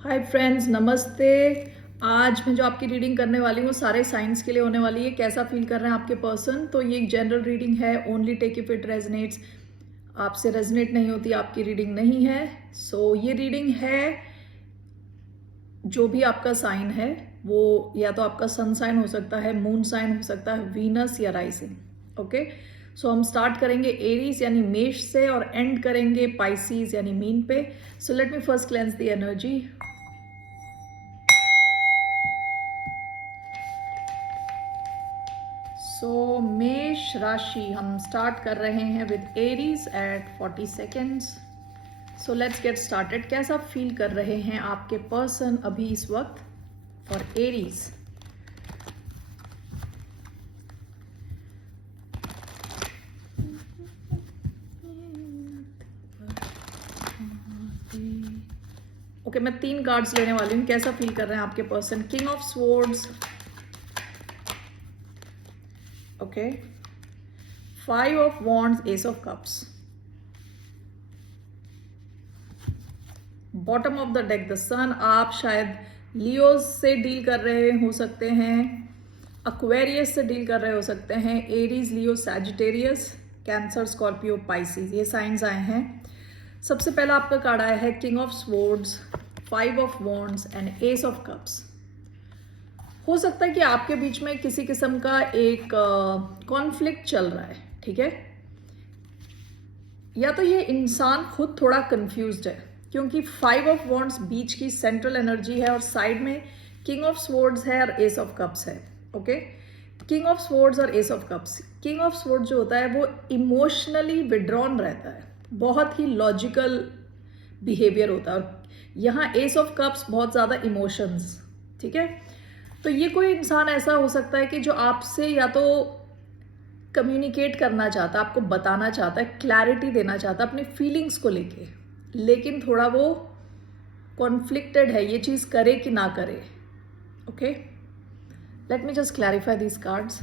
Hi friends, नमस्ते। आज मैं जो आपकी रीडिंग करने वाली हूँ सारे साइंस के लिए होने वाली है। कैसा फील कर रहे हैं आपके पर्सन। तो ये एक जनरल रीडिंग है। Only take if it resonates. आपसे रेजनेट नहीं होती आपकी रीडिंग नहीं है। ये रीडिंग है जो भी आपका साइन है वो या तो आपका सन साइन हो सकता है, मून साइन हो सकता है, वीनस या राइजिंग। ओके, हम स्टार्ट करेंगे एरीज यानी मेष से और एंड करेंगे पाइसीज यानी मीन पे। So let me first cleanse the energy. मेष राशि हम स्टार्ट कर रहे हैं with Aries at 40 seconds. So let's get started. कैसा फील कर रहे हैं आपके पर्सन अभी इस वक्त फॉर एरीज। ओके, मैं 3 कार्ड्स लेने वाली हूँ। कैसा फील कर रहे हैं आपके person. King of swords, okay, 5 of wands, ace of cups, bottom of the deck the sun. आप शायद लियोज से डील कर रहे हो सकते हैं, एक्वेरियस से डील कर रहे हो सकते हैं, Aries, Leo, Sagittarius, cancer, Scorpio, Pisces, ये साइंस आए हैं। सबसे पहला आपका कार्ड आया है king of swords, 5 of wands and ace of cups. हो सकता है कि आपके बीच में किसी किस्म का एक कॉन्फ्लिक्ट चल रहा है, ठीक है, या तो ये इंसान खुद थोड़ा कंफ्यूज्ड है क्योंकि 5 ऑफ वॉन्ड्स बीच की सेंट्रल एनर्जी है और साइड में किंग ऑफ स्वॉर्ड्स है और एस ऑफ कप्स है। ओके, किंग ऑफ स्वॉर्ड्स और S of cups. King of swords जो होता है वो इमोशनली विड्रॉन रहता है, बहुत ही लॉजिकल बिहेवियर होता है, और यहाँ एस ऑफ कप्स बहुत ज़्यादा इमोशंस, ठीक है। तो ये कोई इंसान ऐसा हो सकता है कि जो आपसे या तो कम्युनिकेट करना चाहता है, आपको बताना चाहता है, क्लैरिटी देना चाहता है अपनी फीलिंग्स को लेके, लेकिन थोड़ा वो कॉन्फ्लिक्टेड है ये चीज़ करे कि ना करे। Okay, late me just clarify these cards.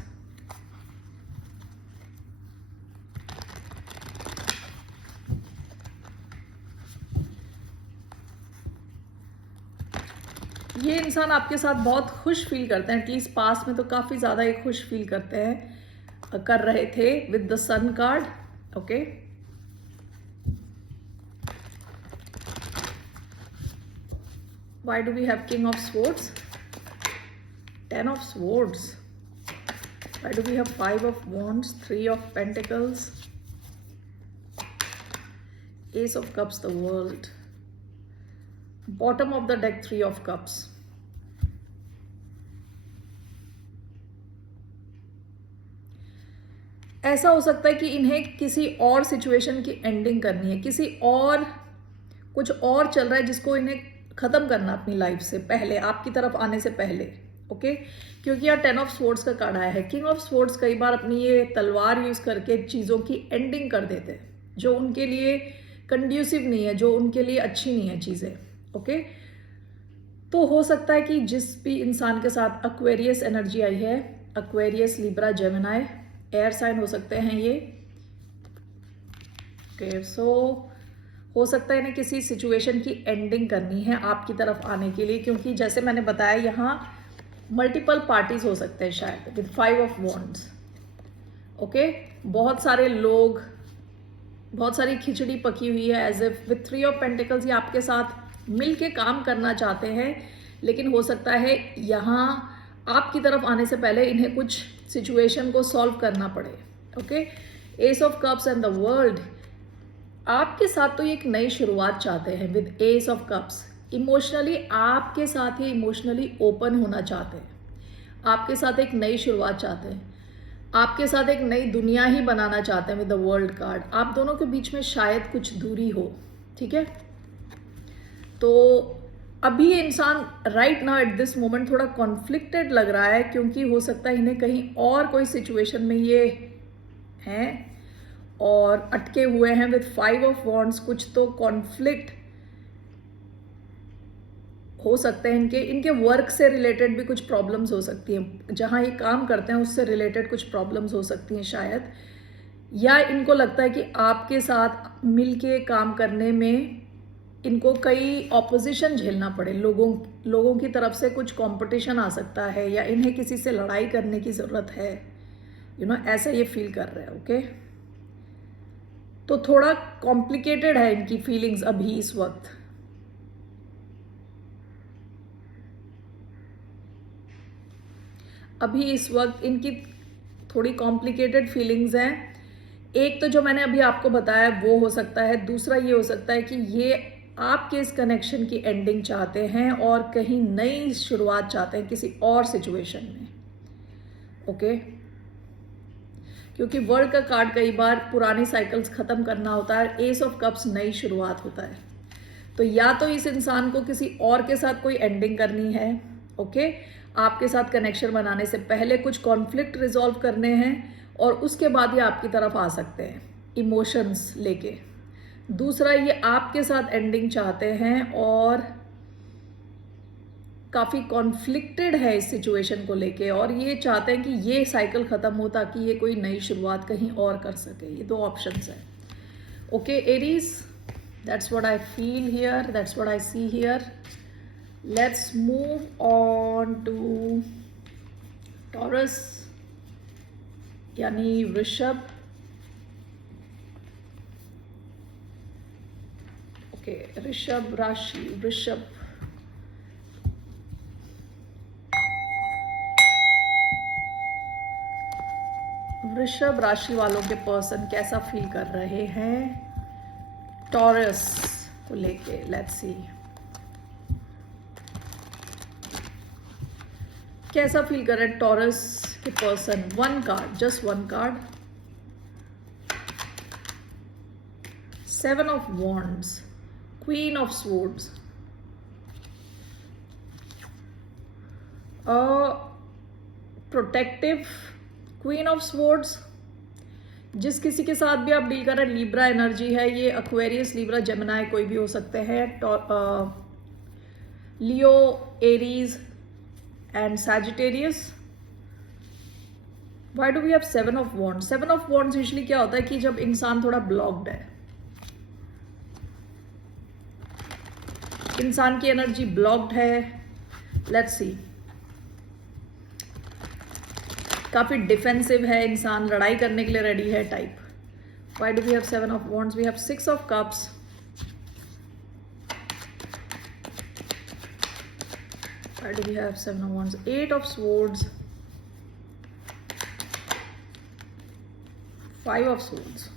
ये इंसान आपके साथ बहुत खुश फील करते हैं, एटलीस्ट पास में तो काफ़ी ज़्यादा ये खुश फील करते हैं, कर रहे थे with the sun card. Okay, why do we have king of swords, 10 of swords, why do we have 5 of wands, 3 of pentacles, ace of cups, the world, bottom of the deck, 3 of cups। ऐसा हो सकता है कि इन्हें किसी और situation की ending करनी है, किसी और कुछ और चल रहा है जिसको इन्हें खत्म करना अपनी लाइफ से पहले, आपकी तरफ आने से पहले। ओके, क्योंकि यहाँ 10 ऑफ स्वॉर्ड्स का कार्ड आया है। किंग ऑफ स्वॉर्ड्स कई बार अपनी ये तलवार यूज करके चीजों की एंडिंग कर देते हैं जो उनके लिए कंड्यूसिव नहीं है, जो उनके लिए अच्छी नहीं है चीजें। ओके, तो हो सकता है कि जिस भी इंसान के साथ एक्वेरियस एनर्जी आई है, Aquarius, Libra, Gemini, air sign हो सकते हैं ये। ओके, हो सकता है इन्हें किसी सिचुएशन की एंडिंग करनी है आपकी तरफ आने के लिए, क्योंकि जैसे मैंने बताया यहाँ मल्टीपल पार्टीज हो सकते हैं शायद विद 5 ऑफ वॉन्ड्स। ओके, बहुत सारे लोग, बहुत सारी खिचड़ी पकी हुई है, as if with 3 of pentacles ये आपके साथ मिल के काम करना चाहते हैं, लेकिन हो सकता है यहाँ आपकी तरफ आने से पहले इन्हें कुछ सिचुएशन को सॉल्व करना पड़े। Okay, S of cups and the world. आपके साथ तो ये एक नई शुरुआत चाहते हैं with S of cups. Emotionally आपके साथ ही इमोशनली ओपन होना चाहते हैं, आपके साथ एक नई शुरुआत चाहते हैं, आपके साथ एक नई दुनिया ही बनाना चाहते हैं विद द वर्ल्ड कार्ड। आप दोनों के बीच में शायद कुछ दूरी हो, ठीक है। तो अभी ये इंसान right now at this moment थोड़ा कॉन्फ्लिक्टेड लग रहा है, क्योंकि हो सकता है इन्हें कहीं और कोई सिचुएशन में ये हैं और अटके हुए हैं विद 5 ऑफ वॉन्ड्स। कुछ तो कॉन्फ्लिक्ट हो सकते हैं इनके वर्क से रिलेटेड भी कुछ प्रॉब्लम्स हो सकती हैं, जहां ये काम करते हैं उससे रिलेटेड कुछ प्रॉब्लम्स हो सकती हैं शायद, या इनको लगता है कि आपके साथ मिलके काम करने में इनको कई ऑपोजिशन झेलना पड़े, लोगों की तरफ से कुछ कंपटीशन आ सकता है, या इन्हें किसी से लड़ाई करने की ज़रूरत है, ऐसा ये फील कर रहे हैं। ओके, तो थोड़ा कॉम्प्लिकेटेड है इनकी फीलिंग्स अभी इस वक्त। अभी इस वक्त इनकी थोड़ी कॉम्प्लिकेटेड फीलिंग्स हैं। एक तो जो मैंने अभी आपको बताया वो हो सकता है, दूसरा ये हो सकता है कि ये आपके इस कनेक्शन की एंडिंग चाहते हैं और कहीं नई शुरुआत चाहते हैं किसी और सिचुएशन में। ओके, क्योंकि वर्ल्ड का कार्ड कई बार पुरानी साइकिल्स खत्म करना होता है, एस ऑफ कप्स नई शुरुआत होता है। तो या तो इस इंसान को किसी और के साथ कोई एंडिंग करनी है, ओके, आपके साथ कनेक्शन बनाने से पहले कुछ कॉन्फ्लिक्ट रिजॉल्व करने हैं और उसके बाद ये आपकी तरफ आ सकते हैं इमोशंस लेके। दूसरा, ये आपके साथ एंडिंग चाहते हैं और काफ़ी कॉन्फ्लिक्टेड है इस सिचुएशन को लेके, और ये चाहते हैं कि ये साइकिल ख़त्म हो ताकि ये कोई नई शुरुआत कहीं और कर सके। ये दो ऑप्शंस हैं। Okay Aries, that's what I feel here, that's what I see here. Let's move on to Taurus यानी वृषभ। ओके, ऋषभ राशि, वृषभ राशि वालों के पर्सन कैसा फील कर रहे हैं टॉरस को लेके। लेट्स सी कैसा फील कर रहे हैं टॉरस के person. One card, just one card, 7 of Wands, Queen of Swords, protective queen of swords. जिस किसी के साथ भी आप डील कर रहे हैं, लिब्रा एनर्जी है ये, एक्वेरियस, लिब्रा, जेमिनाई कोई भी हो सकते हैं, Leo, Aries and Sagittarius. Why do we have 7 of Wands? 7 of Wands usually क्या होता है कि जब इंसान थोड़ा ब्लॉक्ड है, इंसान की एनर्जी ब्लॉक्ड है, लेट्स सी, काफी डिफेंसिव है इंसान, लड़ाई करने के लिए रेडी है type. Why do we have 7 of Wands? We have 6 of Cups, why do we have 7 of Wands? 8 of Swords, 5 of Swords,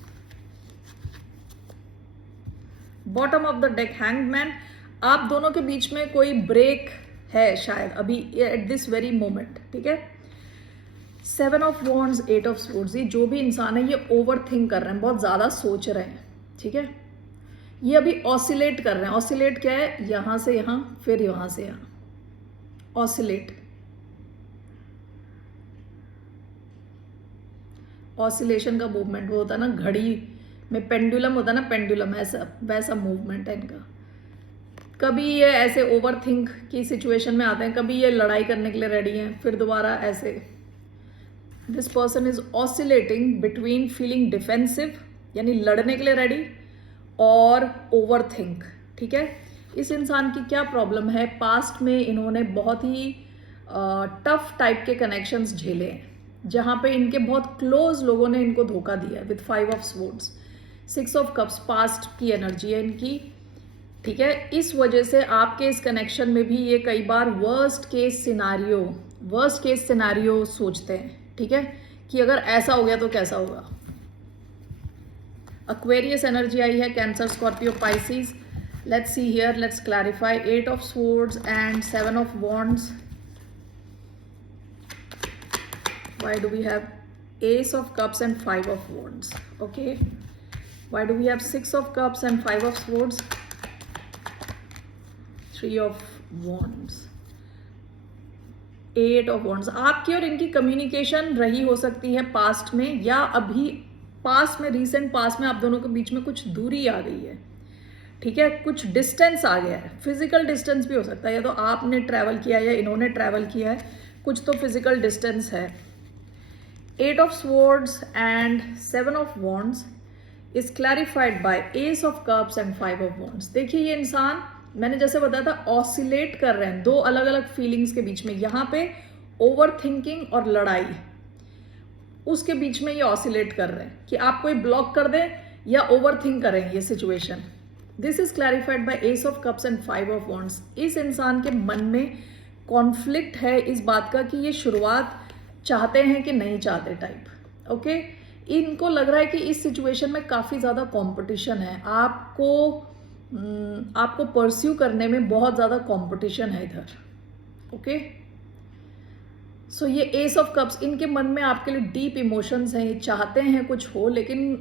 bottom of the deck Hanged Man। आप दोनों के बीच में कोई ब्रेक है शायद अभी एट दिस वेरी मोमेंट, ठीक है। 7 of Wands, 8 of Swords, ये जो भी इंसान है ये ओवर थिंक कर रहे हैं, बहुत ज़्यादा सोच रहे हैं, ठीक है। ये अभी ऑसिलेट कर रहे हैं। ऑसिलेट क्या है? यहाँ से यहाँ, फिर यहाँ से यहाँ, ऑसिलेट। ऑसिलेशन का मूवमेंट वो होता है ना, घड़ी में पेंडुलम होता है ना, पेंडुलम, ऐसा वैसा मूवमेंट है इनका। कभी ये ऐसे ओवर थिंक की सिचुएशन में आते हैं, कभी ये लड़ाई करने के लिए रेडी हैं, फिर दोबारा ऐसे। This person is oscillating between feeling defensive यानी लड़ने के लिए रेडी और ओवर थिंक, ठीक है। इस इंसान की क्या प्रॉब्लम है, पास्ट में इन्होंने बहुत ही टफ टाइप के कनेक्शंस झेले हैं जहाँ पे इनके बहुत क्लोज लोगों ने इनको धोखा दिया है with 5 of Swords, 6 of Cups, past की एनर्जी है इनकी, ठीक है। इस वजह से आपके इस कनेक्शन में भी ये कई बार वर्स्ट केस सिनारियो सोचते हैं, ठीक है, कि अगर ऐसा हो गया तो कैसा होगा। Aquarius एनर्जी आई है, cancer, Scorpio, Pisces. Let's see here, let's clarify 8 of Swords and 7 of Wands. Why do we have Ace of Cups and 5 of Wands? Okay. Why do we have 6 of Cups and 5 of Swords? 3 of Wands. 8 of Wands. आपकी और इनकी communication रही हो सकती है past में, या अभी पास्ट में, रीसेंट पास्ट में आप दोनों के बीच में कुछ दूरी आ गई है, ठीक है, कुछ डिस्टेंस आ गया है। फिजिकल डिस्टेंस भी हो सकता है, या तो आपने ट्रैवल किया है या इन्होंने ट्रैवल किया है, कुछ तो फिजिकल डिस्टेंस है। 8 of Swords and 7 of Wands, is clarified by S of cups and 5 of wands. देखिए ये इंसान, मैंने जैसे बताया था, ऑसिलेट कर रहे हैं दो अलग अलग फीलिंग्स के बीच में। यहाँ पे ओवर थिंकिंग और लड़ाई, उसके बीच में ये ऑसिलेट कर रहे हैं कि आप कोई ब्लॉक कर दें या ओवर थिंक करें ये situation. This is clarified by S of cups and 5 of wands. इस इंसान के मन में कॉन्फ्लिक्ट है इस बात का कि ये शुरुआत चाहते हैं कि नहीं चाहते टाइप। ओके, इनको लग रहा है कि इस सिचुएशन में काफ़ी ज़्यादा कंपटीशन है, आपको परस्यू करने में बहुत ज़्यादा कंपटीशन है इधर। ओके, सो ये एस ऑफ कप्स, इनके मन में आपके लिए डीप इमोशंस हैं, ये चाहते हैं कुछ हो लेकिन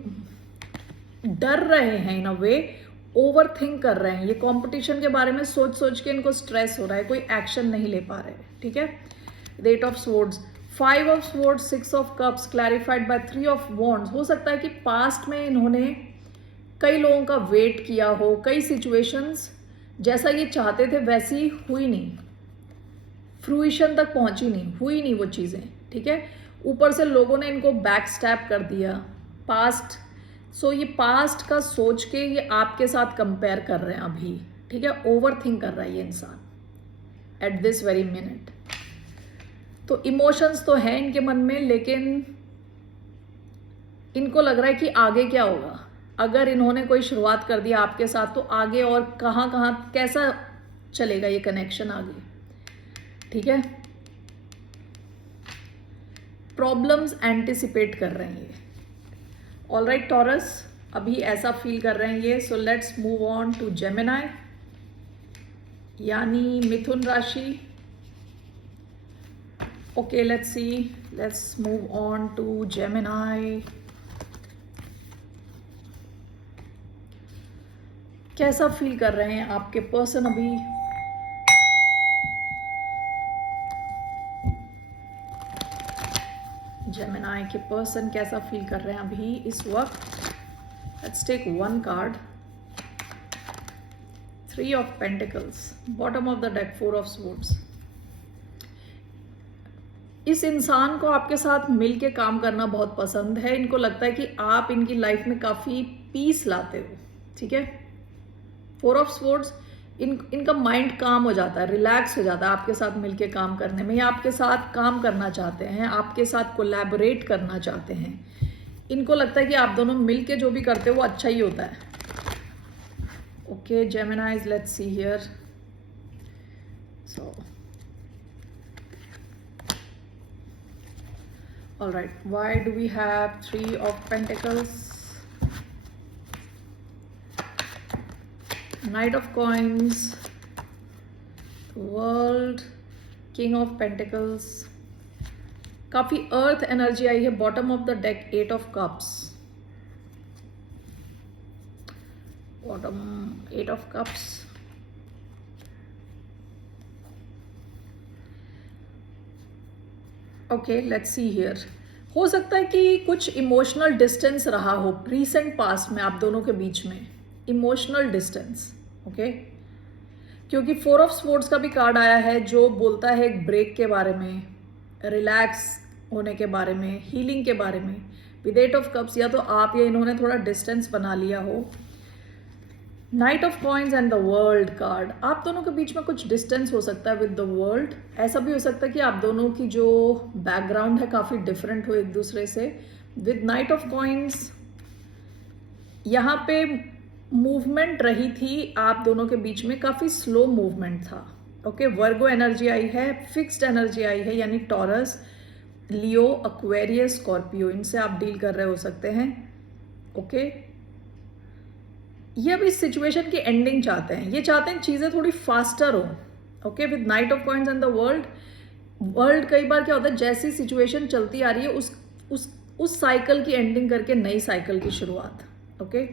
डर रहे हैं इन अ वे, ओवर थिंक कर रहे हैं। ये कंपटीशन के बारे में सोच सोच के इनको स्ट्रेस हो रहा है, कोई एक्शन नहीं ले पा रहे। ठीक है, the 8 of swords, 5 of swords, 6 of cups clarified by 3 of wands. हो सकता है कि पास्ट में इन्होंने कई लोगों का वेट किया हो, कई सिचुएशंस जैसा ये चाहते थे वैसी हुई नहीं, फ्रूइशन तक पहुंची नहीं, हुई नहीं वो चीज़ें। ठीक है, ऊपर से लोगों ने इनको बैक स्टैप कर दिया पास्ट। सो ये पास्ट का सोच के ये आपके साथ कंपेयर कर रहे हैं अभी। ठीक है, ओवर थिंक कर रहा है ये इंसान एट दिस वेरी मिनट। तो इमोशंस तो हैं इनके मन में, लेकिन इनको लग रहा है कि आगे क्या होगा। अगर इन्होंने कोई शुरुआत कर दिया आपके साथ तो आगे और कहाँ कहाँ कैसा चलेगा ये कनेक्शन आगे। ठीक है, प्रॉब्लम्स एंटिसिपेट कर रहे हैं ये। ऑलराइट टॉरस, अभी ऐसा फील कर रहे हैं ये। So let's move on to Gemini, यानी मिथुन राशि। Okay, let's see, let's move on to Gemini. कैसा फील कर रहे हैं आपके पर्सन अभी? जेमिनाई के पर्सन कैसा फील कर रहे हैं अभी इस वक्त? Let's take one card, 3 of pentacles, bottom of the deck 4 of swords. इस इंसान को आपके साथ मिलके काम करना बहुत पसंद है। इनको लगता है कि आप इनकी लाइफ में काफी पीस लाते हो। ठीक है, 4 ऑफ स्वॉर्ड्स, इनका माइंड काम हो जाता है, रिलैक्स हो जाता है आपके साथ मिलके काम करने में। या आपके साथ काम करना चाहते हैं, आपके साथ कोलैबोरेट करना चाहते हैं। इनको लगता है कि आप दोनों मिलके जो भी करते हो वो अच्छा ही होता है। Okay Geminis, let's see here. So alright, why do we have 3 of pentacles, Knight of Coins, World, King of Pentacles, काफी अर्थ एनर्जी आई है। Bottom of the deck 8 of cups, bottom 8 of cups. Okay, let's see here. हो सकता है कि कुछ emotional distance रहा हो रिसेंट पास्ट में आप दोनों के बीच में, इमोशनल डिस्टेंस। ओके, क्योंकि 4 ऑफ स्वॉर्ड्स का भी कार्ड आया है जो बोलता है एक ब्रेक के बारे में, रिलैक्स होने के बारे में, हीलिंग के बारे में। विद 8 ऑफ कप्स, या तो आप या इन्होंने थोड़ा डिस्टेंस बना लिया हो। Night of coins and the world card, आप दोनों के बीच में कुछ डिस्टेंस हो सकता है विद द वर्ल्ड। ऐसा भी हो सकता है कि आप दोनों की जो बैकग्राउंड है काफी डिफरेंट हो एक दूसरे से। विद नाइट ऑफ कॉइन्स, यहाँ पे मूवमेंट रही थी आप दोनों के बीच में, काफी स्लो मूवमेंट था। ओके, वर्गो एनर्जी आई है, फिक्स्ड एनर्जी आई है, यानी टॉरस, लियो, एक्वेरियस, स्कॉर्पियो, इनसे आप डील कर रहे हो सकते हैं। ओके, ये अब इस सिचुएशन की एंडिंग चाहते हैं, ये चाहते हैं चीजें थोड़ी फास्टर हो। Okay, with knight of coins and the world, कई बार क्या होता है जैसी सिचुएशन चलती आ रही है उस साइकिल की एंडिंग करके नई साइकिल की शुरुआत। Okay,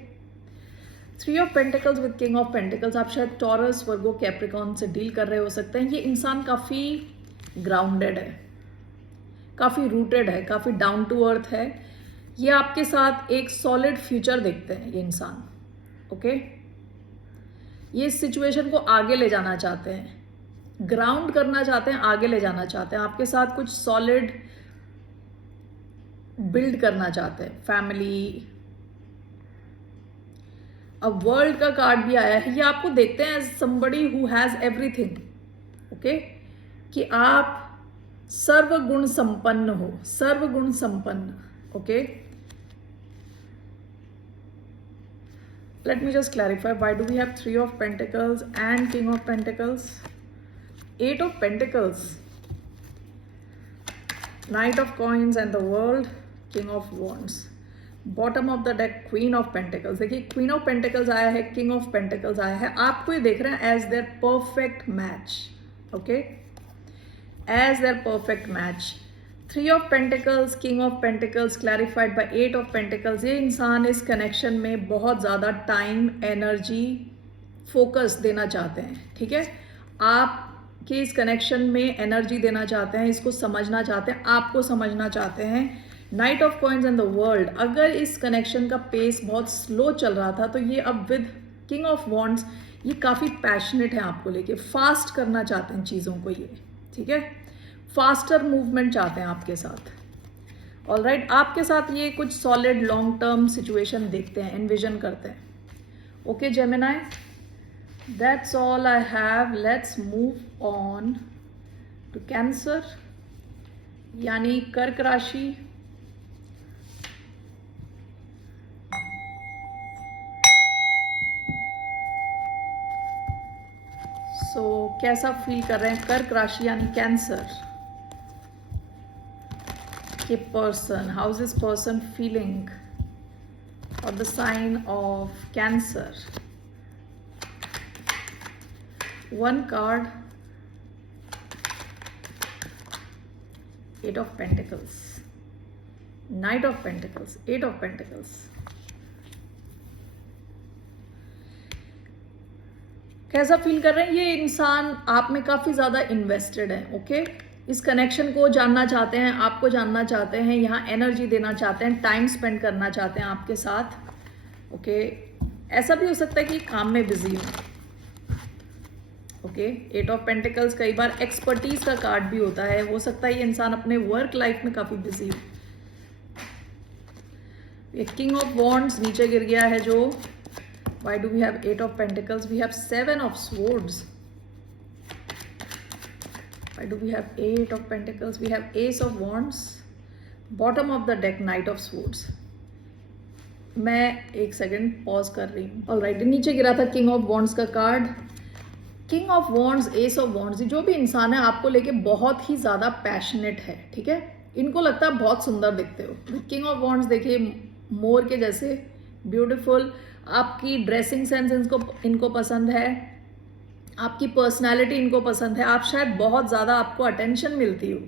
3 of pentacles with king of pentacles, आप शायद टॉरस, वर्गो, कैप्रिकॉन से डील कर रहे हो सकते हैं। ये इंसान काफी ग्राउंडेड है, काफी रूटेड है, काफी डाउन टू अर्थ है। ये आपके साथ एक सॉलिड फ्यूचर देखते हैं ये इंसान। ओके, ये इस सिचुएशन को आगे ले जाना चाहते हैं, ग्राउंड करना चाहते हैं, आगे ले जाना चाहते हैं, आपके साथ कुछ सॉलिड बिल्ड करना चाहते हैं, फैमिली, अब वर्ल्ड का कार्ड भी आया है, ये आपको देखते हैं as somebody who has everything, okay, कि आप सर्वगुण संपन्न हो, सर्वगुण संपन्न, okay. Let me just clarify, why do we have 3 of Pentacles and King of Pentacles? 8 of Pentacles, Knight of Coins and the World, King of Wands. Bottom of the deck, Queen of Pentacles. देखिए Queen of Pentacles आया है, King of Pentacles आया है, आपको ये देख रहे हैं as their perfect match, okay? As their perfect match. 3 of Pentacles, King of Pentacles clarified by 8 of Pentacles. ये इंसान इस कनेक्शन में बहुत ज़्यादा टाइम, एनर्जी, फोकस देना चाहते हैं, ठीक है। आपके इस कनेक्शन में एनर्जी देना चाहते हैं, इसको समझना चाहते हैं, आपको समझना चाहते हैं। Night of coins and the world, अगर इस कनेक्शन का पेस बहुत स्लो चल रहा था तो ये अब विद किंग ऑफ वॉन्ड्स ये काफ़ी पैशनेट है आपको लेके, फास्ट करना चाहते हैं चीज़ों को ये, ठीक है, फास्टर मूवमेंट चाहते हैं आपके साथ। ऑलराइट, आपके साथ ये कुछ सॉलिड लॉन्ग टर्म सिचुएशन देखते हैं, एनविजन करते हैं। Okay Gemini, that's all I have. Let's move on to Cancer, यानी कर्क राशि। कैसा फील कर रहे हैं कर्क राशि यानी कैंसर के person? How is this person feeling और the sign of cancer? One card, 8 of Pentacles, Knight of Pentacles, 8 of Pentacles. कैसा फील कर रहे हैं? ये इंसान आप में काफ़ी ज़्यादा इन्वेस्टेड है, ओके। इस कनेक्शन को जानना चाहते हैं, आपको जानना चाहते हैं, यहाँ एनर्जी देना चाहते हैं, टाइम स्पेंड करना चाहते हैं आपके साथ, ओके। ऐसा भी हो सकता है कि काम में बिजी हो, ओके। 8 ऑफ पेंटिकल्स कई बार एक्सपर्टीज का कार्ड भी होता है, हो सकता है ये इंसान अपने वर्क लाइफ में काफ़ी बिजी हो। ये किंग ऑफ वॉन्ड्स नीचे गिर गया है जो। Why do we have 8 of Pentacles? We have 7 of Swords. Why do we have 8 of Pentacles? We have Ace of Wands. Bottom of the deck, Knight of Swords. मैं एक second pause कर रही हूँ। ऑलराइट, नीचे गिरा था king of wands का card. King of wands, ace of wands, जो भी इंसान है आपको लेके बहुत ही ज़्यादा पैशनेट है, ठीक है। इनको लगता है बहुत सुंदर दिखते हो। किंग ऑफ वॉन्ड्स देखिए मोर के जैसे ब्यूटीफुल, आपकी ड्रेसिंग सेंस इनको पसंद है, आपकी पर्सनालिटी इनको पसंद है, आप शायद बहुत ज़्यादा आपको अटेंशन मिलती हो।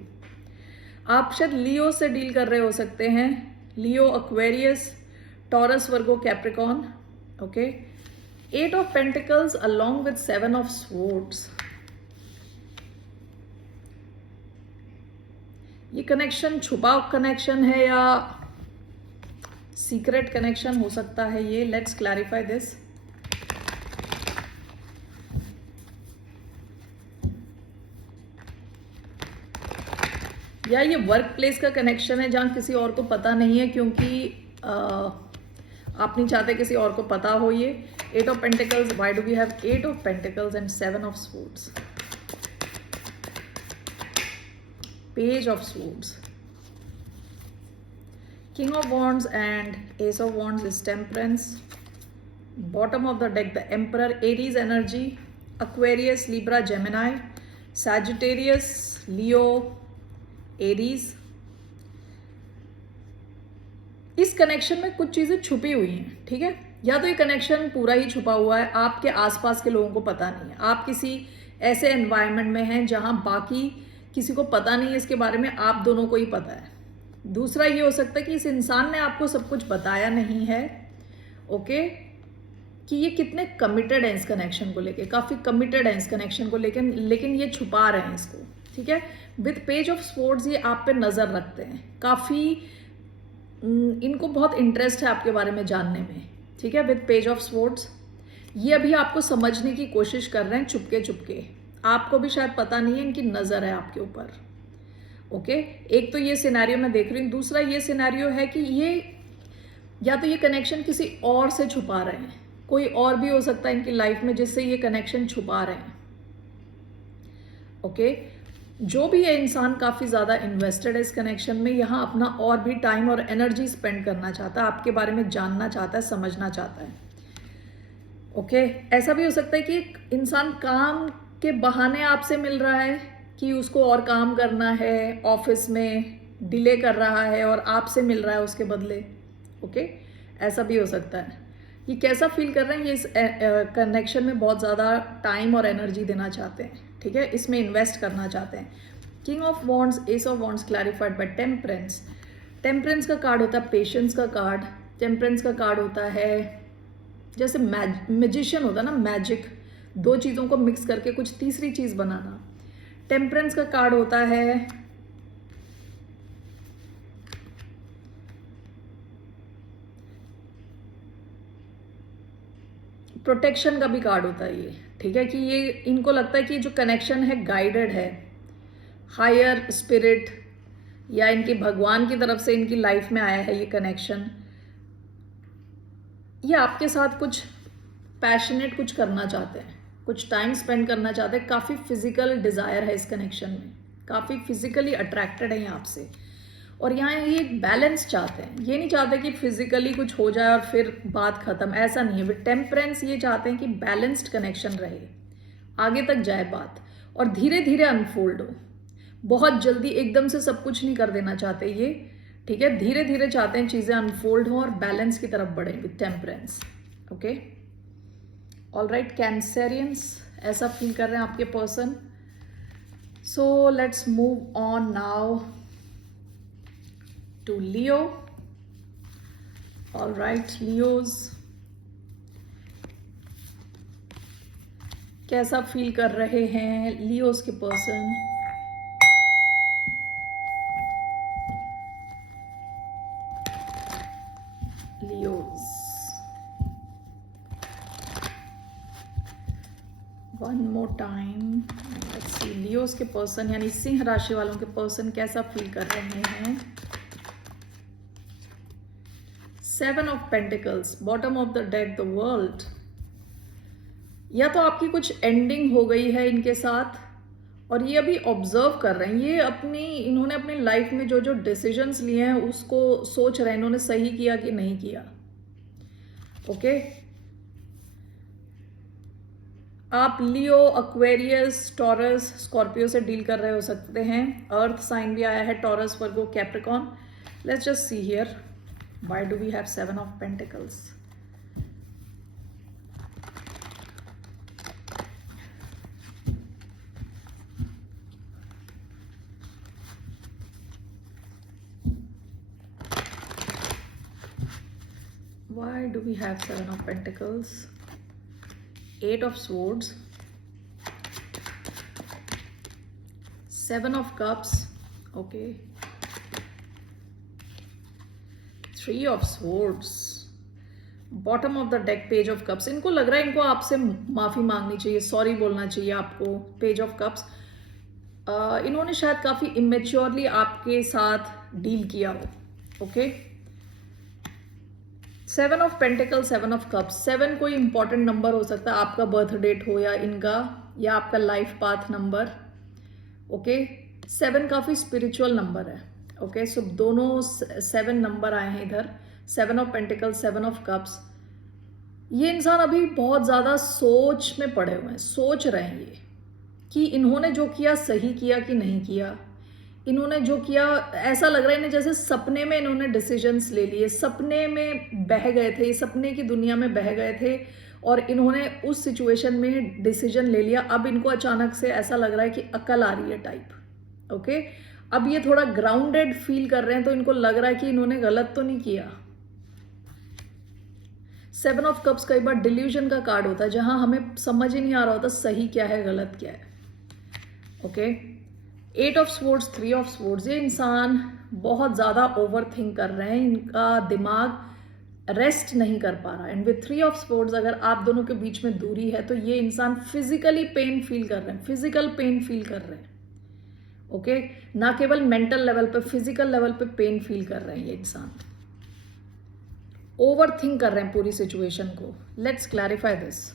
आप शायद लियो से डील कर रहे हो सकते हैं, Leo, Aquarius, Taurus, Virgo, Capricorn, okay. 8 of Pentacles along with 7 of Swords. ये कनेक्शन छुपा कनेक्शन है या सीक्रेट कनेक्शन हो सकता है ये। Let's clarify this. या ये वर्क प्लेस का कनेक्शन है जहां किसी और को पता नहीं है, क्योंकि आप नहीं चाहते किसी और को पता हो ये। 8 of Pentacles, why do we have 8 of Pentacles and 7 of Swords? Page of Swords. King of Wands and Ace of Wands is Temperance. Bottom of the deck, the Emperor, Aries energy, Aquarius, Libra, Gemini, Sagittarius, Leo, Aries. इस connection में कुछ चीज़ें छुपी हुई हैं, ठीक है। या तो ये कनेक्शन पूरा ही छुपा हुआ है, आपके आसपास के लोगों को पता नहीं है, आप किसी ऐसे एनवायरनमेंट में हैं जहां बाकी किसी को पता नहीं है इसके बारे में, आप दोनों को ही पता है। दूसरा ये हो सकता है कि इस इंसान ने आपको सब कुछ बताया नहीं है, ओके, कि ये कितने कमिटेड हैं इस कनेक्शन को लेके, काफ़ी कमिटेड हैं इस कनेक्शन को लेकिन ये छुपा रहे हैं इसको, ठीक है। विद पेज ऑफ स्पोर्ट्स ये आप पे नज़र रखते हैं, काफ़ी इनको बहुत इंटरेस्ट है आपके बारे में जानने में, ठीक है। विद पेज ऑफ स्वॉर्ड्स ये अभी आपको समझने की कोशिश कर रहे हैं चुपके चुपके, आपको भी शायद पता नहीं है, इनकी नज़र है आपके ऊपर, ओके। एक तो ये सिनेरियो मैं देख रही हूँ, दूसरा ये सिनेरियो है कि ये या तो ये कनेक्शन किसी और से छुपा रहे हैं, कोई और भी हो सकता है इनकी लाइफ में जिससे ये कनेक्शन छुपा रहे हैं। ओके, जो भी है इंसान काफ़ी ज़्यादा इन्वेस्टेड है इस कनेक्शन में, यहाँ अपना और भी टाइम और एनर्जी स्पेंड करना चाहता है, आपके बारे में जानना चाहता है, समझना चाहता है। ओके, ऐसा भी हो सकता है कि एक इंसान काम के बहाने आपसे मिल रहा है कि उसको और काम करना है, ऑफिस में डिले कर रहा है और आपसे मिल रहा है उसके बदले। ओके, ऐसा भी हो सकता है कि कैसा फील कर रहे हैं ये इस कनेक्शन में बहुत ज़्यादा टाइम और एनर्जी देना चाहते हैं, ठीक है, इसमें इन्वेस्ट करना चाहते हैं। King of wands, ace of wands clarified by temperance. Temperance का कार्ड होता है पेशेंस का कार्ड। टेम्परेंस का कार्ड होता है जैसे मैजिशियन होता है ना, मैजिक, दो चीज़ों को मिक्स करके कुछ तीसरी चीज़ बनाना। टेम्परेंस का कार्ड होता है प्रोटेक्शन का भी कार्ड होता है ये, ठीक है, कि ये इनको लगता है कि जो कनेक्शन है गाइडेड है, हायर स्पिरिट या इनके भगवान की तरफ से इनकी लाइफ में आया है ये कनेक्शन। ये आपके साथ कुछ पैशनेट कुछ करना चाहते हैं, कुछ टाइम स्पेंड करना चाहते हैं, काफ़ी फिजिकल डिज़ायर है इस कनेक्शन में, काफ़ी फिजिकली अट्रैक्टेड है ये आपसे। और यहाँ ये एक बैलेंस चाहते हैं, ये नहीं चाहते कि फिजिकली कुछ हो जाए और फिर बात खत्म, ऐसा नहीं है। विद टेम्परेंस ये चाहते हैं कि बैलेंस्ड कनेक्शन रहे, आगे तक जाए बात और धीरे धीरे अनफोल्ड हो। बहुत जल्दी एकदम से सब कुछ नहीं कर देना चाहते ये, ठीक है, धीरे धीरे चाहते हैं चीज़ें अनफोल्ड हो और बैलेंस की तरफ बढ़े with temperance. Okay, all right Cancerians, ऐसा फील कर रहे हैं आपके person. So let's move on now to Leo. All right, Leos, कैसा फील कर रहे हैं लियोस के person? Leos, one more time, let's see Leos के पर्सन यानी सिंह राशि वालों के पर्सन कैसा फील कर रहे हैं? Seven of pentacles, bottom of the deck, the world. या तो आपकी कुछ एंडिंग हो गई है इनके साथ और ये अभी ऑब्जर्व कर रहे हैं, ये इन्होंने अपनी लाइफ में जो जो डिसीजंस लिए हैं उसको सोच रहे हैं इन्होंने सही किया कि नहीं किया। ओके, आप लियो, एक्वेरियस, टॉरस, स्कॉर्पियो से डील कर रहे हो सकते हैं। अर्थ साइन भी आया है, taurus, Virgo, Capricorn. Let's just see here, why do we have seven of pentacles? Why do we have seven of pentacles? Eight of swords, seven of cups, okay, three of swords, bottom of the deck, page of cups. इनको लग रहा है इनको आपसे माफी मांगनी चाहिए, sorry बोलना चाहिए आपको। पेज ऑफ कप्स, इन्होंने शायद काफी इमेच्योरली आपके साथ डील किया हो। Okay, seven of pentacle, seven of cups, seven कोई इंपॉर्टेंट नंबर हो सकता है, आपका बर्थ डेट हो या इनका, या आपका life path number. Okay, seven काफी स्पिरिचुअल नंबर है। ओके, सो दोनों सेवन नंबर आए हैं इधर, seven of pentacle, seven of cups. ये इंसान अभी बहुत ज़्यादा सोच में पड़े हुए हैं, सोच रहे हैं ये कि इन्होंने जो किया सही किया कि नहीं किया। इन्होंने जो किया ऐसा लग रहा है इन्हें जैसे सपने में इन्होंने डिसीजंस ले लिए, सपने में बह गए थे, सपने की दुनिया में बह गए थे और इन्होंने उस सिचुएशन में डिसीजन ले लिया। अब इनको अचानक से ऐसा लग रहा है कि अकल आ रही है टाइप। ओके, अब ये थोड़ा ग्राउंडेड फील कर रहे हैं, तो इनको लग रहा है कि इन्होंने गलत तो नहीं किया। सेवन ऑफ कप्स कई बार डिल्यूजन का कार्ड होता है, जहां हमें समझ ही नहीं आ रहा होता सही क्या है गलत क्या है। Okay, eight of swords, three of swords, ये इंसान बहुत ज्यादा ओवर थिंक कर रहे हैं, इनका दिमाग रेस्ट नहीं कर पा रहा। And with three of swords, अगर आप दोनों के बीच में दूरी है तो ये इंसान फिजिकली पेन फील कर रहे हैं, फिजिकल पेन फील कर रहे हैं। ओके, ना केवल मेंटल लेवल पे, फिजिकल लेवल पे पेन फील कर रहे हैं ये इंसान। ओवर थिंक कर रहे हैं पूरी सिचुएशन को. Let's clarify this.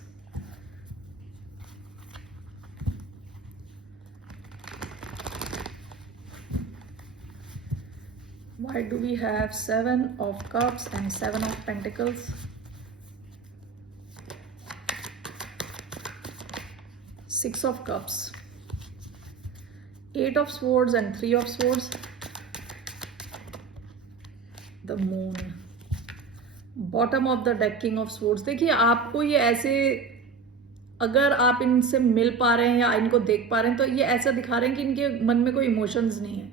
Why do we have 7 of Cups and 7 of Pentacles? 6 of Cups, 8 of Swords and 3 of Swords, the Moon, bottom of the deck, King of Swords. देखिए आपको ये ऐसे, अगर आप इनसे मिल पा रहे हैं या इनको देख पा रहे हैं तो ये ऐसा दिखा रहे हैं कि इनके मन में कोई इमोशंस नहीं है.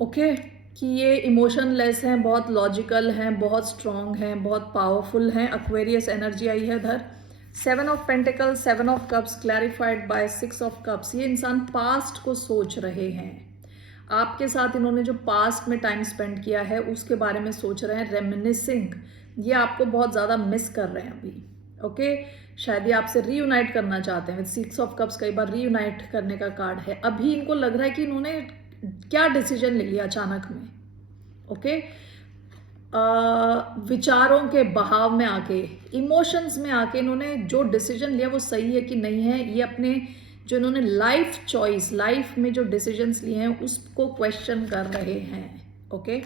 ओके कि ये इमोशनलेस हैं, बहुत लॉजिकल हैं, बहुत स्ट्रॉन्ग हैं, बहुत पावरफुल हैं. एक्वेरियस एनर्जी आई है इधर. 7 of pentacles, 7 of cups clarified by 6 of cups. ये इंसान पास्ट को सोच रहे हैं. आपके साथ इन्होंने जो पास्ट में टाइम स्पेंड किया है उसके बारे में सोच रहे हैं, रेमिनिसिंग. ये आपको बहुत ज़्यादा मिस कर रहे हैं अभी. ओके शायद ये आपसे रीयूनाइट करना चाहते हैं. 6 ऑफ कप्स कई बार रीयूनाइट करने का कार्ड है. अभी इनको लग रहा है कि इन्होंने क्या डिसीजन ले लिया अचानक में. ओके विचारों के बहाव में आके, इमोशंस में आके इन्होंने जो डिसीजन लिया वो सही है कि नहीं है, ये अपने जो इन्होंने लाइफ चॉइस, लाइफ में जो डिसीजंस लिए हैं उसको क्वेश्चन कर रहे हैं. Okay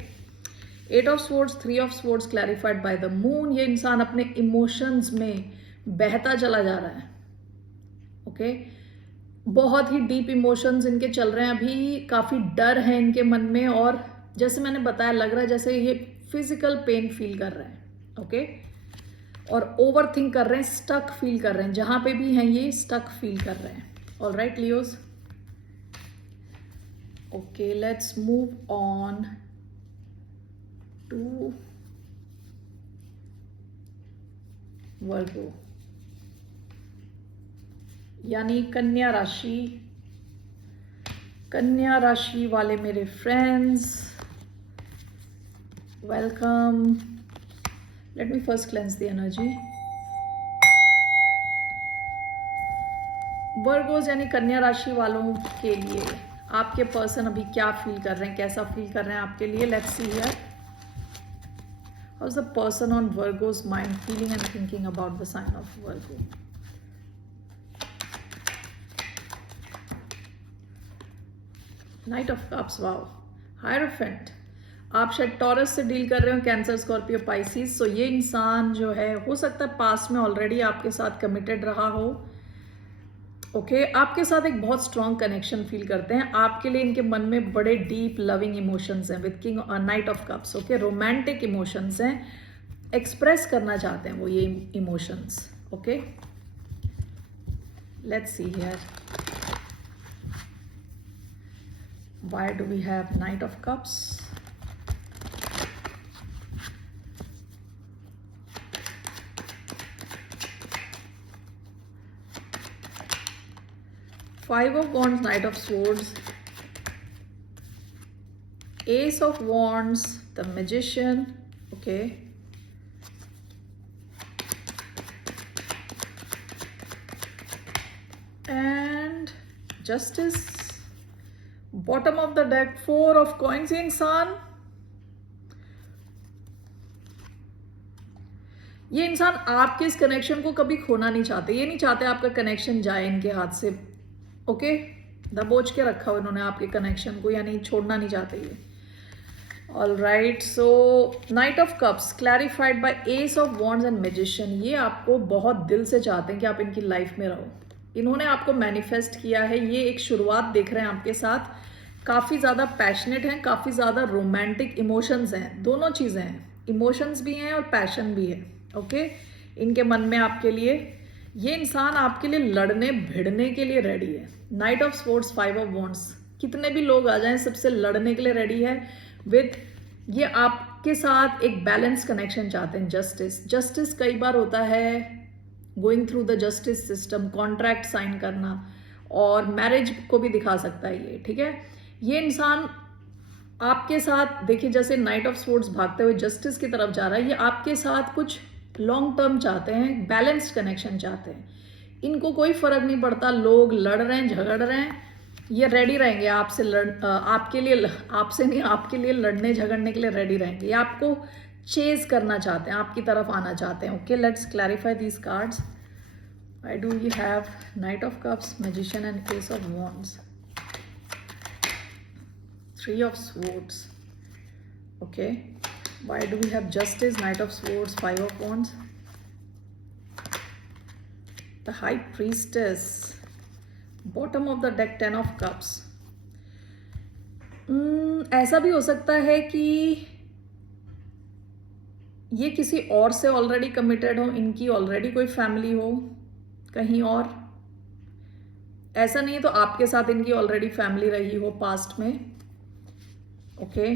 8 of swords, 3 of swords clarified by the moon. ये इंसान अपने इमोशंस में बहता चला जा रहा है. ओके बहुत ही डीप इमोशंस इनके चल रहे हैं अभी. काफ़ी डर है इनके मन में और जैसे मैंने बताया लग रहा है जैसे ये फिजिकल पेन फील कर रहे हैं. ओके और ओवर थिंक कर रहे हैं, स्टक फील कर रहे हैं. जहां पे भी हैं ये स्टक फील कर रहे हैं. All right Leos. Okay let's move on to Virgo यानी कन्या राशि. कन्या राशि वाले मेरे friends, welcome. Let me first cleanse the energy. Virgos यानी कन्या राशि वालों के लिए आपके पर्सन अभी क्या फील कर रहे हैं, कैसा फील कर रहे हैं आपके लिए. Let's see here. How is the person on Virgo's mind feeling and thinking about the sign of Virgo. Knight of cups. Wow. Hierophant. आप शायद टॉरस से डील कर रहे हो, कैंसर, स्कॉर्पियो, पाइसिस. सो ये इंसान जो है हो सकता है पास्ट में ऑलरेडी आपके साथ कमिटेड रहा हो. ओके आपके साथ एक बहुत स्ट्रॉन्ग कनेक्शन फील करते हैं. आपके लिए इनके मन में बड़े डीप लविंग इमोशंस हैं with king night of cups. Okay romantic emotions हैं, एक्सप्रेस करना चाहते हैं वो ये emotions. Okay let's see here. Why do we have Knight of Cups? Five of Wands, Knight of Swords, Ace of Wands, the Magician. Okay. And Justice. Bottom of the deck 4 of coins. ये इंसान आपके इस connection को कभी खोना नहीं चाहते. ये नहीं चाहते आपका कनेक्शन जाए इनके हाथ से. ओके दबोच के रखा हो इन्होंने आपके कनेक्शन को, यानी छोड़ना नहीं चाहते ये. All right so night of cups clarified by S of wands and magician. ये आपको बहुत दिल से चाहते हैं कि आप इनकी लाइफ में रहो. इन्होंने आपको मैनिफेस्ट किया है. ये एक शुरुआत देख रहे हैं आपके साथ. काफ़ी ज़्यादा पैशनेट हैं, काफ़ी ज़्यादा रोमांटिक इमोशंस हैं. दोनों चीज़ें हैं, इमोशंस भी हैं और पैशन भी है. ओके इनके मन में आपके लिए. ये इंसान आपके लिए लड़ने भिड़ने के लिए रेडी है. Night of swords, 5 of wands. कितने भी लोग आ जाएं सबसे लड़ने के लिए रेडी है. विद ये आपके साथ एक बैलेंस कनेक्शन चाहते हैं. जस्टिस. जस्टिस कई बार होता है going through the justice system, contract sign करना, और मैरिज को भी दिखा सकता है ये. ठीक है ये इंसान आपके साथ देखिए जैसे नाइट ऑफ स्वॉर्ड्स भागते हुए जस्टिस की तरफ जा रहा है. ये आपके साथ कुछ लॉन्ग टर्म चाहते हैं, बैलेंस्ड कनेक्शन चाहते हैं. इनको कोई फर्क नहीं पड़ता लोग लड़ रहे हैं, झगड़ रहे हैं. ये रेडी रहेंगे आपसे आपके लिए, आपसे नहीं आपके लिए लड़ने झगड़ने के लिए रेडी रहेंगे. ये आपको चेज करना चाहते हैं, आपकी तरफ आना चाहते हैं. Okay, let's clarify these cards. Why do you have night of cups, magician and ace of wands, 3 of swords. Okay, why do we have justice, knight of swords, 5 of wands, the high priestess, bottom of the deck 10 of cups. ऐसा भी हो सकता है कि ये किसी और से ऑलरेडी कमिटेड हो, इनकी ऑलरेडी कोई फैमिली हो कहीं और. ऐसा नहीं है तो आपके साथ इनकी ऑलरेडी फैमिली रही हो पास्ट में. ओके,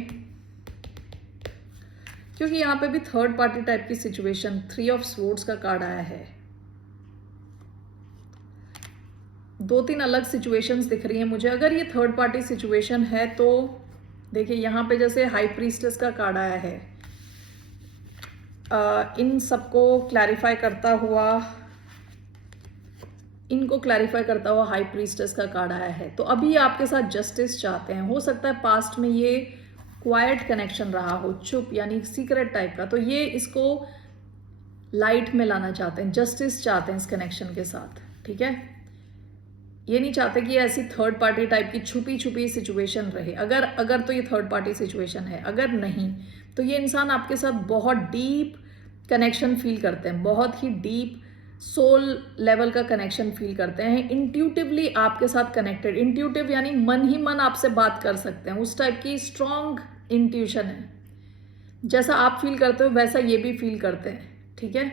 क्योंकि यहां पे भी थर्ड पार्टी टाइप की सिचुएशन, 3 ऑफ स्वॉर्ड्स का कार्ड आया है. 2-3 अलग सिचुएशंस दिख रही हैं मुझे. अगर ये थर्ड पार्टी सिचुएशन है तो देखिए यहां पे जैसे हाई प्रीस्टेस का कार्ड आया है, इन सबको क्लैरिफाई करता हुआ, इनको क्लैरिफाई करता हुआ हाई प्रीस्टेस का कार्ड आया है. तो अभी ये आपके साथ जस्टिस चाहते हैं. हो सकता है पास्ट में ये क्वाइट कनेक्शन रहा हो, चुप यानी सीक्रेट टाइप का, तो ये इसको लाइट में लाना चाहते हैं, जस्टिस चाहते हैं इस कनेक्शन के साथ. ठीक है, ये नहीं चाहते कि ऐसी थर्ड पार्टी टाइप की छुपी छुपी सिचुएशन रहे. अगर तो ये थर्ड पार्टी सिचुएशन है. अगर नहीं तो ये इंसान आपके साथ बहुत डीप कनेक्शन फील करते हैं, बहुत ही डीप सोल लेवल का कनेक्शन फील करते हैं. इंट्यूटिवली आपके साथ कनेक्टेड, इंट्यूटिव यानी मन ही मन आपसे बात कर सकते हैं, उस टाइप की स्ट्रॉन्ग इंट्यूशन है. जैसा आप फील करते हो वैसा ये भी फील करते हैं. ठीक है,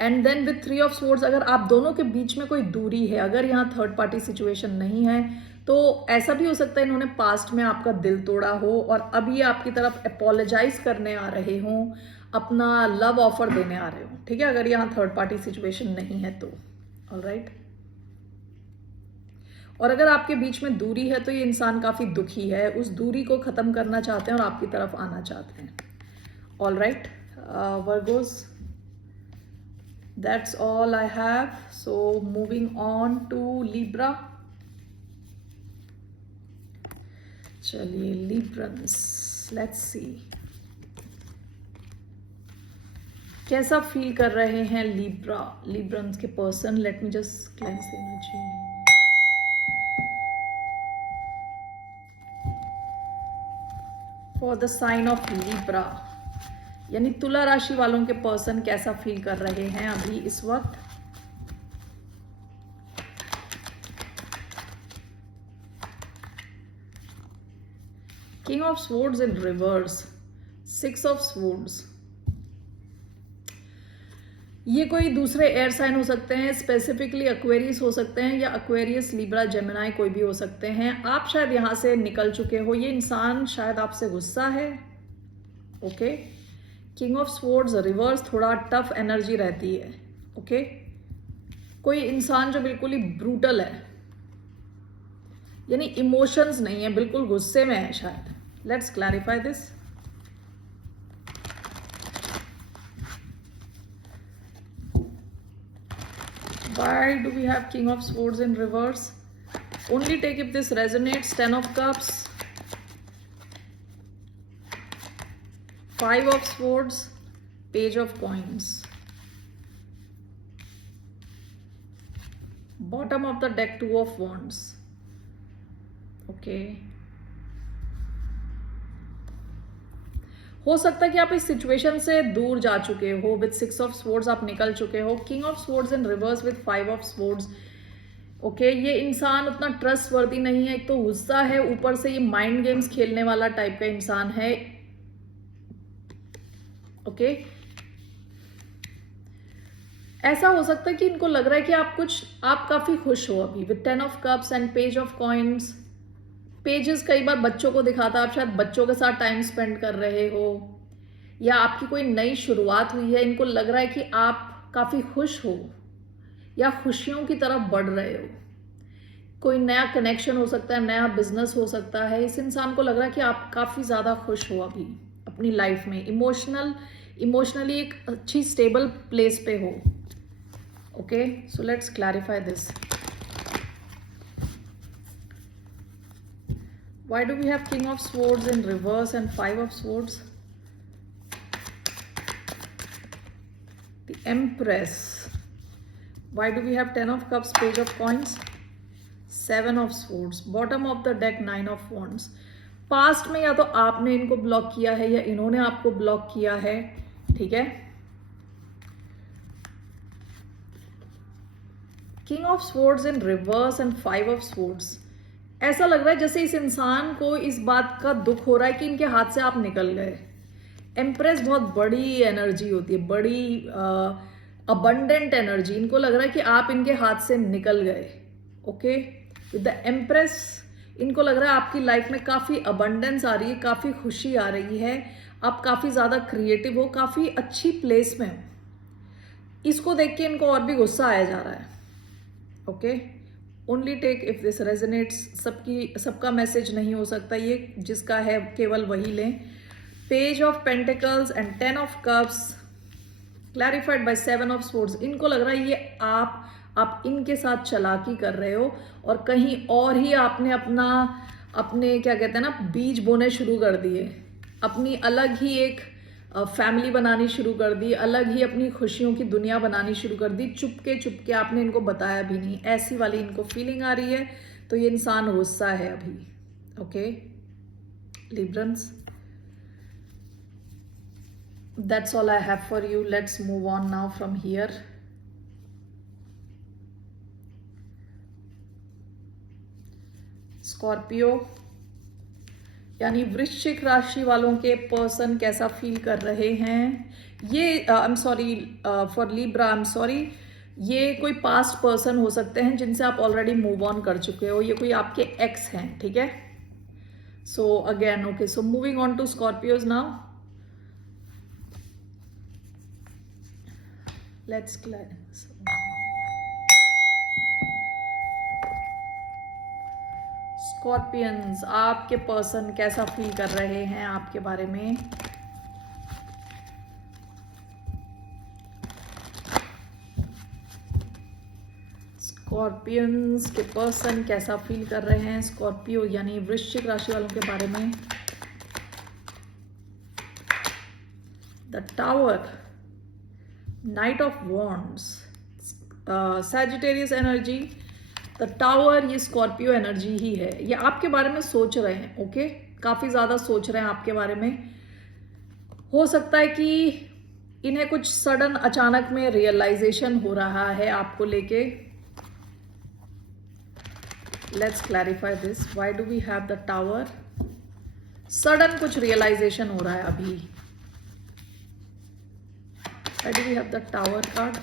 and then with 3 of swords, अगर आप दोनों के बीच में कोई दूरी है, अगर यहाँ थर्ड पार्टी सिचुएशन नहीं है, तो ऐसा भी हो सकता है इन्होंने पास्ट में आपका दिल तोड़ा हो और अब ये आपकी तरफ अपोलोजाइज करने आ रहे हों, अपना लव ऑफर देने आ रहे हो. ठीक है, अगर यहाँ थर्ड पार्टी सिचुएशन नहीं है तो. ऑलराइट, और अगर आपके बीच में दूरी है तो ये इंसान काफी दुखी है, उस दूरी को खत्म करना चाहते हैं और आपकी तरफ आना चाहते हैं. Alright Virgos, that's all I have. So moving on to Libra. चलिए लिब्रन्स, लेट्स सी कैसा फील कर रहे हैं लिब्रन्स के person. Let me just cleanse energy. For the sign of Libra, यानी तुला राशि वालों के पर्सन कैसा फील कर रहे हैं अभी इस वक्त. King of swords in reverse, 6 of swords. ये कोई दूसरे एयर साइन हो सकते हैं, स्पेसिफिकली एक्वेरियस हो सकते हैं, या एक्वेरियस, लिब्रा, जेमिनाई कोई भी हो सकते हैं. आप शायद यहाँ से निकल चुके हो, ये इंसान शायद आपसे गुस्सा है. Okay, king of swords reverse, थोड़ा टफ एनर्जी रहती है. ओके, कोई इंसान जो बिल्कुल ही ब्रूटल है, यानी इमोशंस नहीं है, बिल्कुल गुस्से में है शायद. Let's clarify this. Why do we have King of Swords in reverse? Only take if this resonates. 10 of Cups, 5 of Swords, Page of Coins. Bottom of the deck, 2 of Wands. Okay. हो सकता है कि आप इस situation से दूर जा चुके हो. विद 6 ऑफ स्वॉर्ड्स आप निकल चुके हो. King of swords in reverse with 5 of swords. Okay, ये इंसान उतना ट्रस्ट वर्दी नहीं है. एक तो गुस्सा है, ऊपर से ये माइंड गेम्स खेलने वाला टाइप का इंसान है. ओके, ऐसा हो सकता है कि इनको लग रहा है कि आप काफी खुश हो अभी. With 10 of cups and page of coins. Pages कई बार बच्चों को दिखाता है, आप शायद बच्चों के साथ टाइम स्पेंड कर रहे हो, या आपकी कोई नई शुरुआत हुई है. इनको लग रहा है कि आप काफी खुश हो या खुशियों की तरफ बढ़ रहे हो. कोई नया कनेक्शन हो सकता है, नया बिजनेस हो सकता है. इस इंसान को लग रहा है कि आप काफी ज्यादा खुश हो अभी अपनी लाइफ में, इमोशनली एक अच्छी स्टेबल प्लेस पे हो. Okay, so let's clarify this. Why do we have King of Swords in reverse and 5 of Swords? Empress. Why do we have 10 of cups, page of coins, 7 of swords, bottom of the deck 9 of wands. Past में या तो आपने इनको block किया है या इन्होंने आपको ब्लॉक किया है, ठीक है. King of swords in reverse and 5 of swords. ऐसा लग रहा है जैसे इस इंसान को इस बात का दुख हो रहा है कि इनके हाथ से आप निकल गए. एम्प्रेस बहुत बड़ी एनर्जी होती है, बड़ी अबंडेंट एनर्जी. इनको लग रहा है कि आप इनके हाथ से निकल गए. ओके, विद द एम्प्रेस इनको लग रहा है आपकी लाइफ में काफ़ी अबंडेंस आ रही है, काफ़ी खुशी आ रही है, आप काफ़ी ज़्यादा क्रिएटिव हो, काफ़ी अच्छी प्लेस में हो. इसको देख के इनको और भी गुस्सा आया जा रहा है. Okay, only take if this resonates. सबका मैसेज नहीं हो सकता, ये जिसका है केवल वही लें. Page of pentacles and 10 of cups clarified by 7 of swords. इनको लग रहा है ये आप इनके साथ चालाकी कर रहे हो और कहीं और ही आपने अपने क्या कहते हैं ना, बीज बोने शुरू कर दिए. अपनी अलग ही एक फैमिली बनानी शुरू कर दी, अलग ही अपनी खुशियों की दुनिया बनानी शुरू कर दी. चुपके आपने इनको बताया भी नहीं, ऐसी वाली इनको फीलिंग आ रही है. तो ये इंसान गुस्सा है अभी. Okay Librans, that's all I have for you. Let's move on now from here. Scorpio यानी वृश्चिक राशि वालों के पर्सन कैसा फील कर रहे हैं. ये I am sorry for Libra, I am sorry, ये कोई पास्ट पर्सन हो सकते हैं जिनसे आप ऑलरेडी मूव ऑन कर चुके हो. ये कोई आपके एक्स हैं, ठीक है. So again okay, so moving on to Scorpios now. Let's Scorpions, आपके पर्सन कैसा फील कर रहे हैं आपके बारे में. स्कॉर्पियंस के पर्सन कैसा फील कर रहे हैं स्कॉर्पियो यानी वृश्चिक राशि वालों के बारे में. The tower, night of wands, Sagittarius energy. The tower ये स्कॉर्पियो एनर्जी ही है. ये आपके बारे में सोच रहे हैं. ओके, काफी ज्यादा सोच रहे हैं आपके बारे में. हो सकता है कि इन्हें कुछ सडन अचानक में रियलाइजेशन हो रहा है आपको लेके. Let's clarify this. Why do we have the tower. Sudden कुछ रियलाइजेशन हो रहा है अभी. Why do we have the tower card?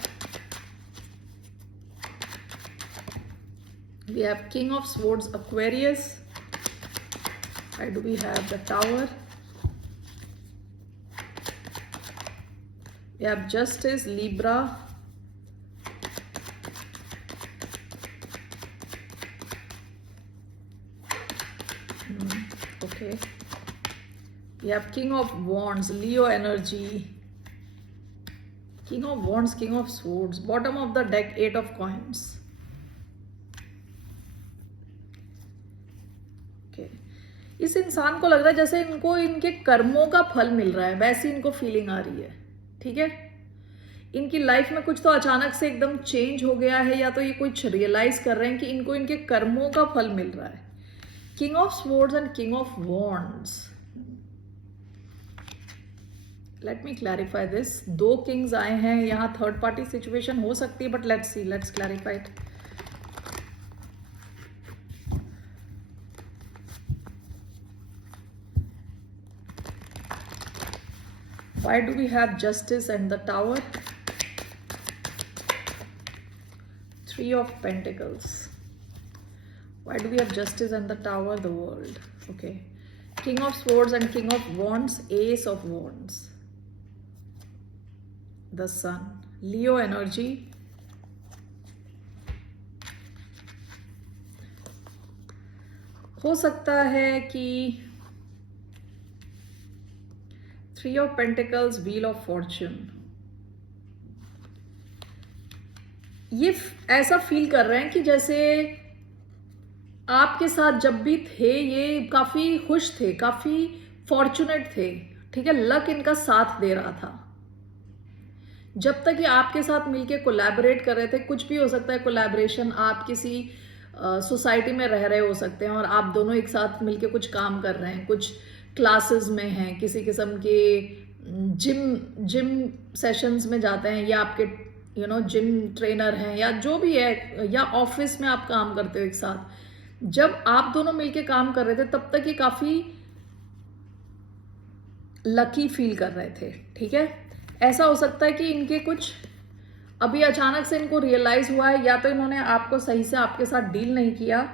We have King of Swords, Aquarius. Why do we have the tower? We have Justice, Libra. Okay. We have King of Wands, Leo energy. King of Wands, King of Swords, bottom of the deck 8 of coins. Okay. इस इंसान को लग रहा है जैसे इनको इनके कर्मों का फल मिल रहा है, वैसी इनको फीलिंग आ रही है. ठीक है, इनकी लाइफ में कुछ तो अचानक से एकदम चेंज हो गया है, या तो ये कुछ रियलाइज कर रहे हैं कि इनको इनके कर्मों का फल मिल रहा है. King of swords and king of wands. Let me clarify this. 2 Kings आए हैं यहाँ. थर्ड पार्टी सिचुएशन हो सकती है, but let's see, let's clarify it. Why do we have Justice and the Tower? 3 of Pentacles. Why do we have Justice and the Tower? The World. Okay. King of Swords and King of Wands, Ace of Wands. The Sun. Leo energy. हो सकता है कि 3 of Pentacles, Wheel of Fortune. ये ऐसा feel कर रहे हैं कि जैसे आपके साथ जब भी थे ये काफी खुश थे, काफी फॉर्चुनेट थे. ठीक है, लक इनका साथ दे रहा था. जब तक ये आपके साथ मिलके कोलैबोरेट कर रहे थे, कुछ भी हो सकता है कोलैबोरेशन, आप किसी सोसाइटी में रह रहे हो सकते हैं और आप दोनों एक साथ मिलके कुछ काम कर रहे हैं, कुछ क्लासेस में हैं, किसी किस्म के जिम जिम सेशंस में जाते हैं, या आपके जिम ट्रेनर हैं, या जो भी है, या ऑफिस में आप काम करते हो एक साथ। जब आप दोनों मिलके काम कर रहे थे तब तक ये काफी लकी फील कर रहे थे, ठीक है। ऐसा हो सकता है कि इनके कुछ अभी अचानक से इनको रियलाइज हुआ है, या तो इन्होंने आपको सही से आपके साथ डील नहीं किया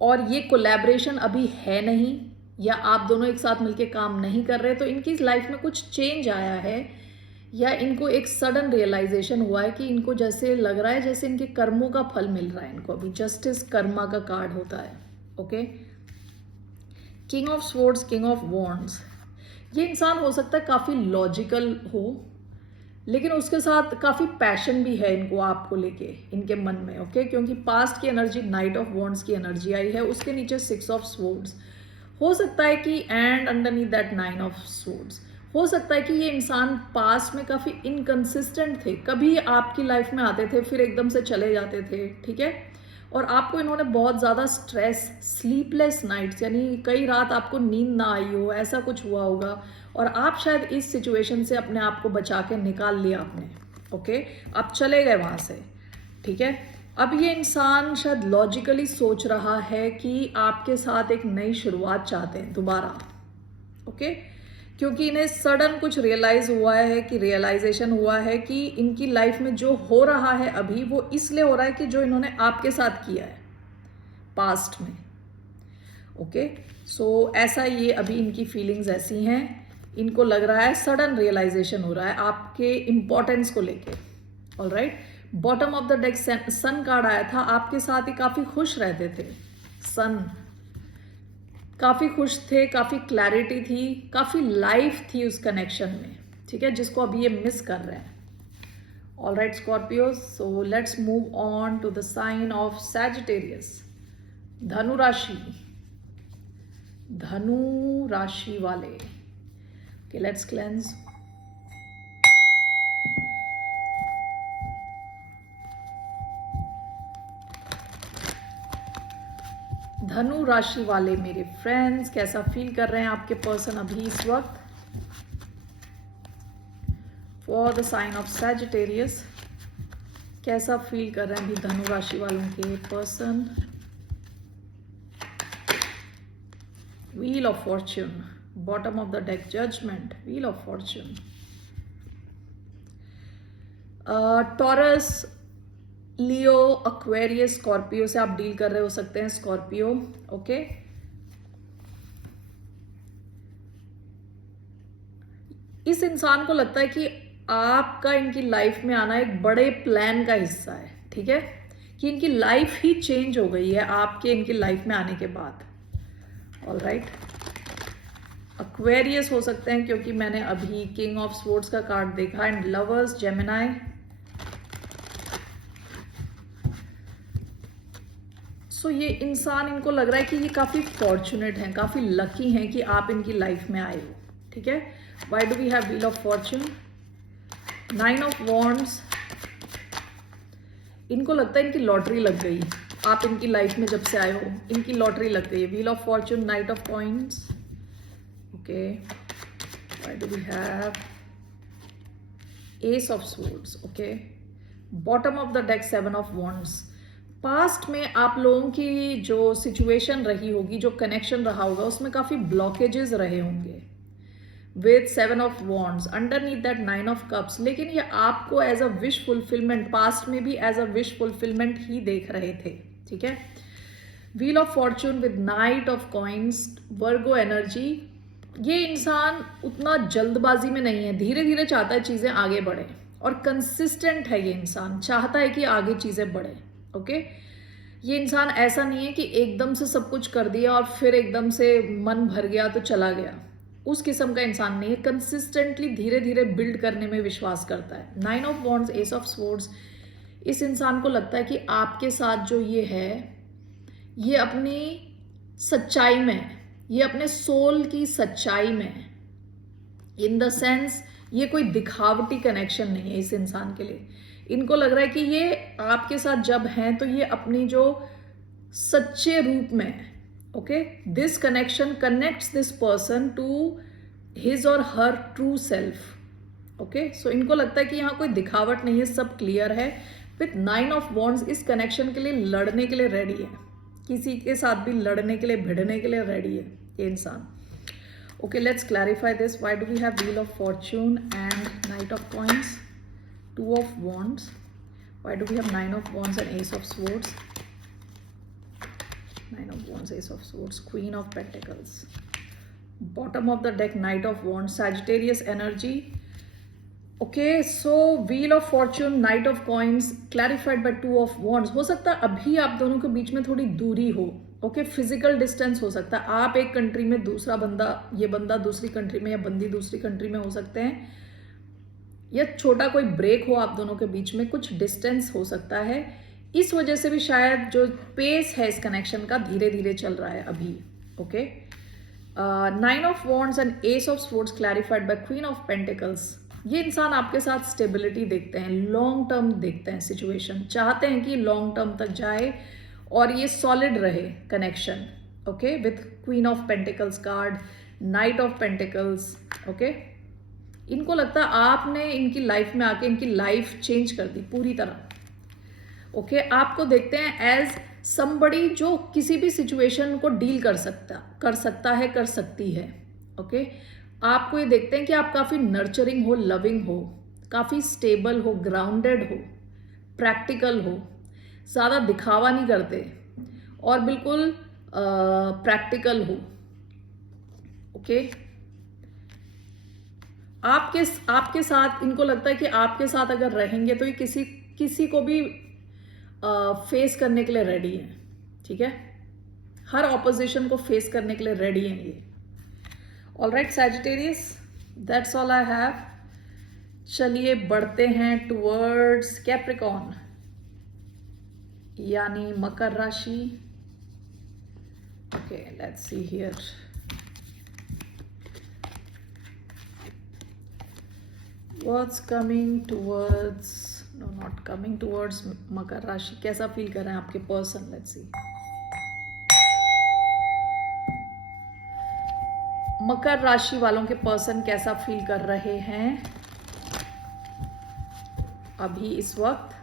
और ये कोलैबोरेशन अभी है नहीं, या आप दोनों एक साथ मिलके काम नहीं कर रहे, तो इनकी लाइफ में कुछ चेंज आया है, या इनको एक सडन रियलाइजेशन हुआ है कि इनको जैसे लग रहा है जैसे इनके कर्मों का फल मिल रहा है इनको। अभी जस्टिस कर्मा का कार्ड होता है, okay. King of swords, king of wands. ये इंसान हो सकता है काफी लॉजिकल हो, लेकिन उसके साथ काफी पैशन भी है इनको आपको लेके इनके मन में, ओके। क्योंकि पास्ट की एनर्जी नाइट ऑफ वॉन्ड्स की एनर्जी आई है, उसके नीचे 6 ऑफ स्वॉर्ड्स हो सकता है कि, and underneath that 9 of swords. हो सकता है कि ये इंसान पास्ट में काफी इनकंसिस्टेंट थे, कभी आपकी लाइफ में आते थे फिर एकदम से चले जाते थे, ठीक है। और आपको इन्होंने बहुत ज़्यादा स्ट्रेस, स्लीपलेस नाइट्स, यानी कई रात आपको नींद ना आई हो, ऐसा कुछ हुआ होगा, और आप शायद इस सिचुएशन से अपने आप को बचा के निकाल लिया आपने, ओके। आप चले गए वहाँ से, ठीक है। अब ये इंसान शायद लॉजिकली सोच रहा है कि आपके साथ एक नई शुरुआत चाहते हैं दोबारा, ओके। क्योंकि इन्हें सडन कुछ रियलाइजेशन हुआ है कि इनकी लाइफ में जो हो रहा है अभी, वो इसलिए हो रहा है कि जो इन्होंने आपके साथ किया है पास्ट में, ओके। सो ऐसा ये अभी इनकी फीलिंग्स ऐसी हैं, इनको लग रहा है सडन रियलाइजेशन हो रहा है आपके इंपॉर्टेंस को लेके, alright. Bottom of the deck sun card आया था, आपके साथ ही काफी खुश रहते थे, सन काफी खुश थे, काफी क्लैरिटी थी, काफी लाइफ थी उस कनेक्शन में, ठीक है, जिसको अभी ये मिस कर रहे हैं। Alright Scorpio, so let's move on to the sign of Sagittarius, धनु राशि, धनु राशि वाले। Okay, let's cleanse. धनु राशि वाले मेरे फ्रेंड्स, कैसा फील कर रहे हैं आपके पर्सन अभी इस वक्त? For the sign of Sagittarius, कैसा फील कर रहे हैं अभी धनु राशि वालों के person? Wheel of fortune, bottom of the deck judgement, wheel of fortune. Taurus, Leo, Aquarius, Scorpio से आप डील कर रहे हो सकते हैं, स्कॉर्पियो, ओके। इस इंसान को लगता है कि आपका इनकी लाइफ में आना एक बड़े प्लान का हिस्सा है, ठीक है, कि इनकी लाइफ ही चेंज हो गई है आपके इनकी लाइफ में आने के बाद, ऑलराइट। एक्वेरियस हो सकते हैं क्योंकि मैंने अभी किंग ऑफ स्वॉर्ड्स का कार्ड देखा, एंड लवर्स, जेमिनाई। सो ये इंसान, इनको लग रहा है कि ये काफी फॉर्चुनेट हैं, काफी लकी हैं कि आप इनकी लाइफ में आए हो, ठीक है। Why do we have wheel of fortune, 9 of wands. इनको लगता है इनकी लॉटरी लग गई, आप इनकी लाइफ में जब से आए हो इनकी लॉटरी लग गई है। Wheel of fortune, knight of coins, okay. Why do we have ace of swords, okay. Bottom of the deck 7 of wands. Past में आप लोगों की जो सिचुएशन रही होगी, जो कनेक्शन रहा होगा, उसमें काफी ब्लॉकेजेस रहे होंगे with 7 of wands, underneath that 9 of cups. लेकिन ये आपको as a wish fulfilment, past में भी एज अ विश फुलफिलमेंट ही देख रहे थे, ठीक है। Wheel of fortune with knight of coins, Virgo energy. ये इंसान उतना जल्दबाजी में नहीं है, धीरे धीरे चाहता है चीजें आगे बढ़े, और कंसिस्टेंट है ये इंसान, चाहता है कि आगे चीजें बढ़े, ओके। ये इंसान ऐसा नहीं है कि एकदम से सब कुछ कर दिया और फिर एकदम से मन भर गया तो चला गया, उस किस्म का इंसान नहीं है। कंसिस्टेंटली धीरे धीरे बिल्ड करने में विश्वास करता है। 9 of wands, ace of swords. इस इंसान को लगता है कि आपके साथ जो ये है, ये अपनी सच्चाई में, ये अपने सोल की सच्चाई में, इन द सेंस ये कोई दिखावटी कनेक्शन नहीं है इस इंसान के लिए। इनको लग रहा है कि ये आपके साथ जब हैं तो ये अपनी जो सच्चे रूप में है। Okay, this connection connects this person to his और her true self. Okay, so इनको लगता है कि यहाँ कोई दिखावट नहीं है, सब क्लियर है। विथ 9 ऑफ वॉन्ड्स इस कनेक्शन के लिए लड़ने के लिए रेडी है, किसी के साथ भी लड़ने के लिए, भिड़ने के लिए रेडी है ये इंसान। Okay, let's clarify this. Why do we have Wheel of Fortune and Knight of Coins, 2 of Wands? Why do we have 9 of Wands and Ace of Swords? 9 of Wands, Ace of Swords, Queen of Pentacles. Bottom of the deck, Knight of Wands, Sagittarius energy. Okay, so Wheel of Fortune, Knight of Coins, clarified by 2 of Wands. हो सकता है अभी आप दोनों के बीच में थोड़ी दूरी हो। ओके, फिजिकल डिस्टेंस हो सकता है, आप एक कंट्री में, दूसरा बंदा, ये बंदा दूसरी कंट्री में या बंदी दूसरी कंट्री में हो सकते हैं, या छोटा कोई ब्रेक हो आप दोनों के बीच में, कुछ डिस्टेंस हो सकता है। इस वजह से भी शायद जो पेस है इस कनेक्शन का धीरे धीरे चल रहा है अभी। Okay, 9 of wands and ace of swords clarified by queen of pentacles. ये इंसान आपके साथ स्टेबिलिटी देखते हैं, लॉन्ग टर्म देखते हैं, सिचुएशन चाहते हैं कि लॉन्ग टर्म तक जाए और ये सॉलिड रहे connection. Okay, with queen of pentacles card, night of pentacles. Okay, इनको लगता है आपने इनकी लाइफ में आके इनकी लाइफ चेंज कर दी पूरी तरह। ओके, आपको देखते हैं एज समबडी जो किसी भी सिचुएशन को डील कर सकता है, कर सकती है। ओके, आपको ये देखते हैं कि आप काफी नर्चरिंग हो, लविंग हो, काफी स्टेबल हो, ग्राउंडेड हो, प्रैक्टिकल हो, ज़्यादा दिखावा नहीं करते और बिल्कुल प्रैक्टिकल हो। ओके, आपके साथ इनको लगता है कि आपके साथ अगर रहेंगे तो ये किसी को भी फेस करने के लिए रेडी है। ठीक है, हर ऑपोजिशन को फेस करने के लिए रेडी है ये। Alright Sagittarius, that's all I have. चलिए बढ़ते हैं टुवर्ड्स कैप्रिकॉर्न यानी मकर राशि। Okay, let's see here. What's coming towards, no not coming towards मकर राशि, कैसा फील कर रहे हैं आपके पर्सन? Let's see. मकर राशि वालों के पर्सन कैसा फील कर रहे हैं अभी इस वक्त?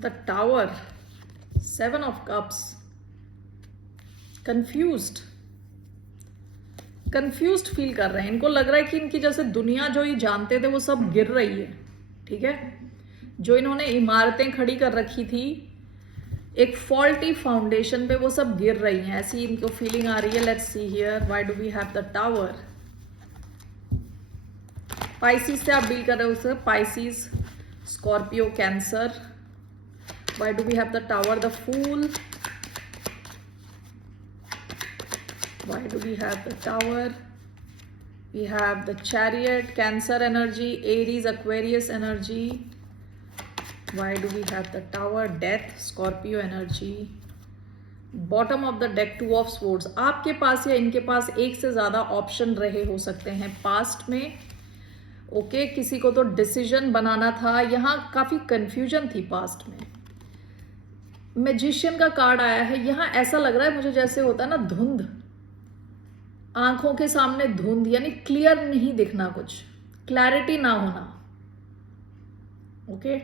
The tower, 7 of Cups, confused feel कर रहे हैं। इनको लग रहा है कि इनकी जैसे दुनिया जो ये जानते थे वो सब गिर रही है। ठीक है, जो इन्होंने इमारतें खड़ी कर रखी थी एक फॉल्टी फाउंडेशन पे, वो सब गिर रही हैं, ऐसी इनको फीलिंग आ रही है। Let's see here, why do we have the tower? Pisces से आप डील कर रहे हो उससे, Pisces, Scorpio, Cancer. Why do we have the tower, the fool? Why do we have the tower? We have the chariot, cancer energy, Aries, Aquarius energy. Why do we have the tower? Death, Scorpio energy. Bottom of the deck, 2 of swords. आपके पास या इनके पास एक से ज्यादा option रहे हो सकते हैं पास्ट में। ओके, किसी को तो डिसीजन बनाना था, यहाँ काफी कंफ्यूजन थी पास्ट में। मैजिशियन का कार्ड आया है, यहां ऐसा लग रहा है मुझे जैसे होता है ना धुंध, आंखों के सामने धुंध, यानी क्लियर नहीं दिखना, कुछ क्लैरिटी ना होना। ओके,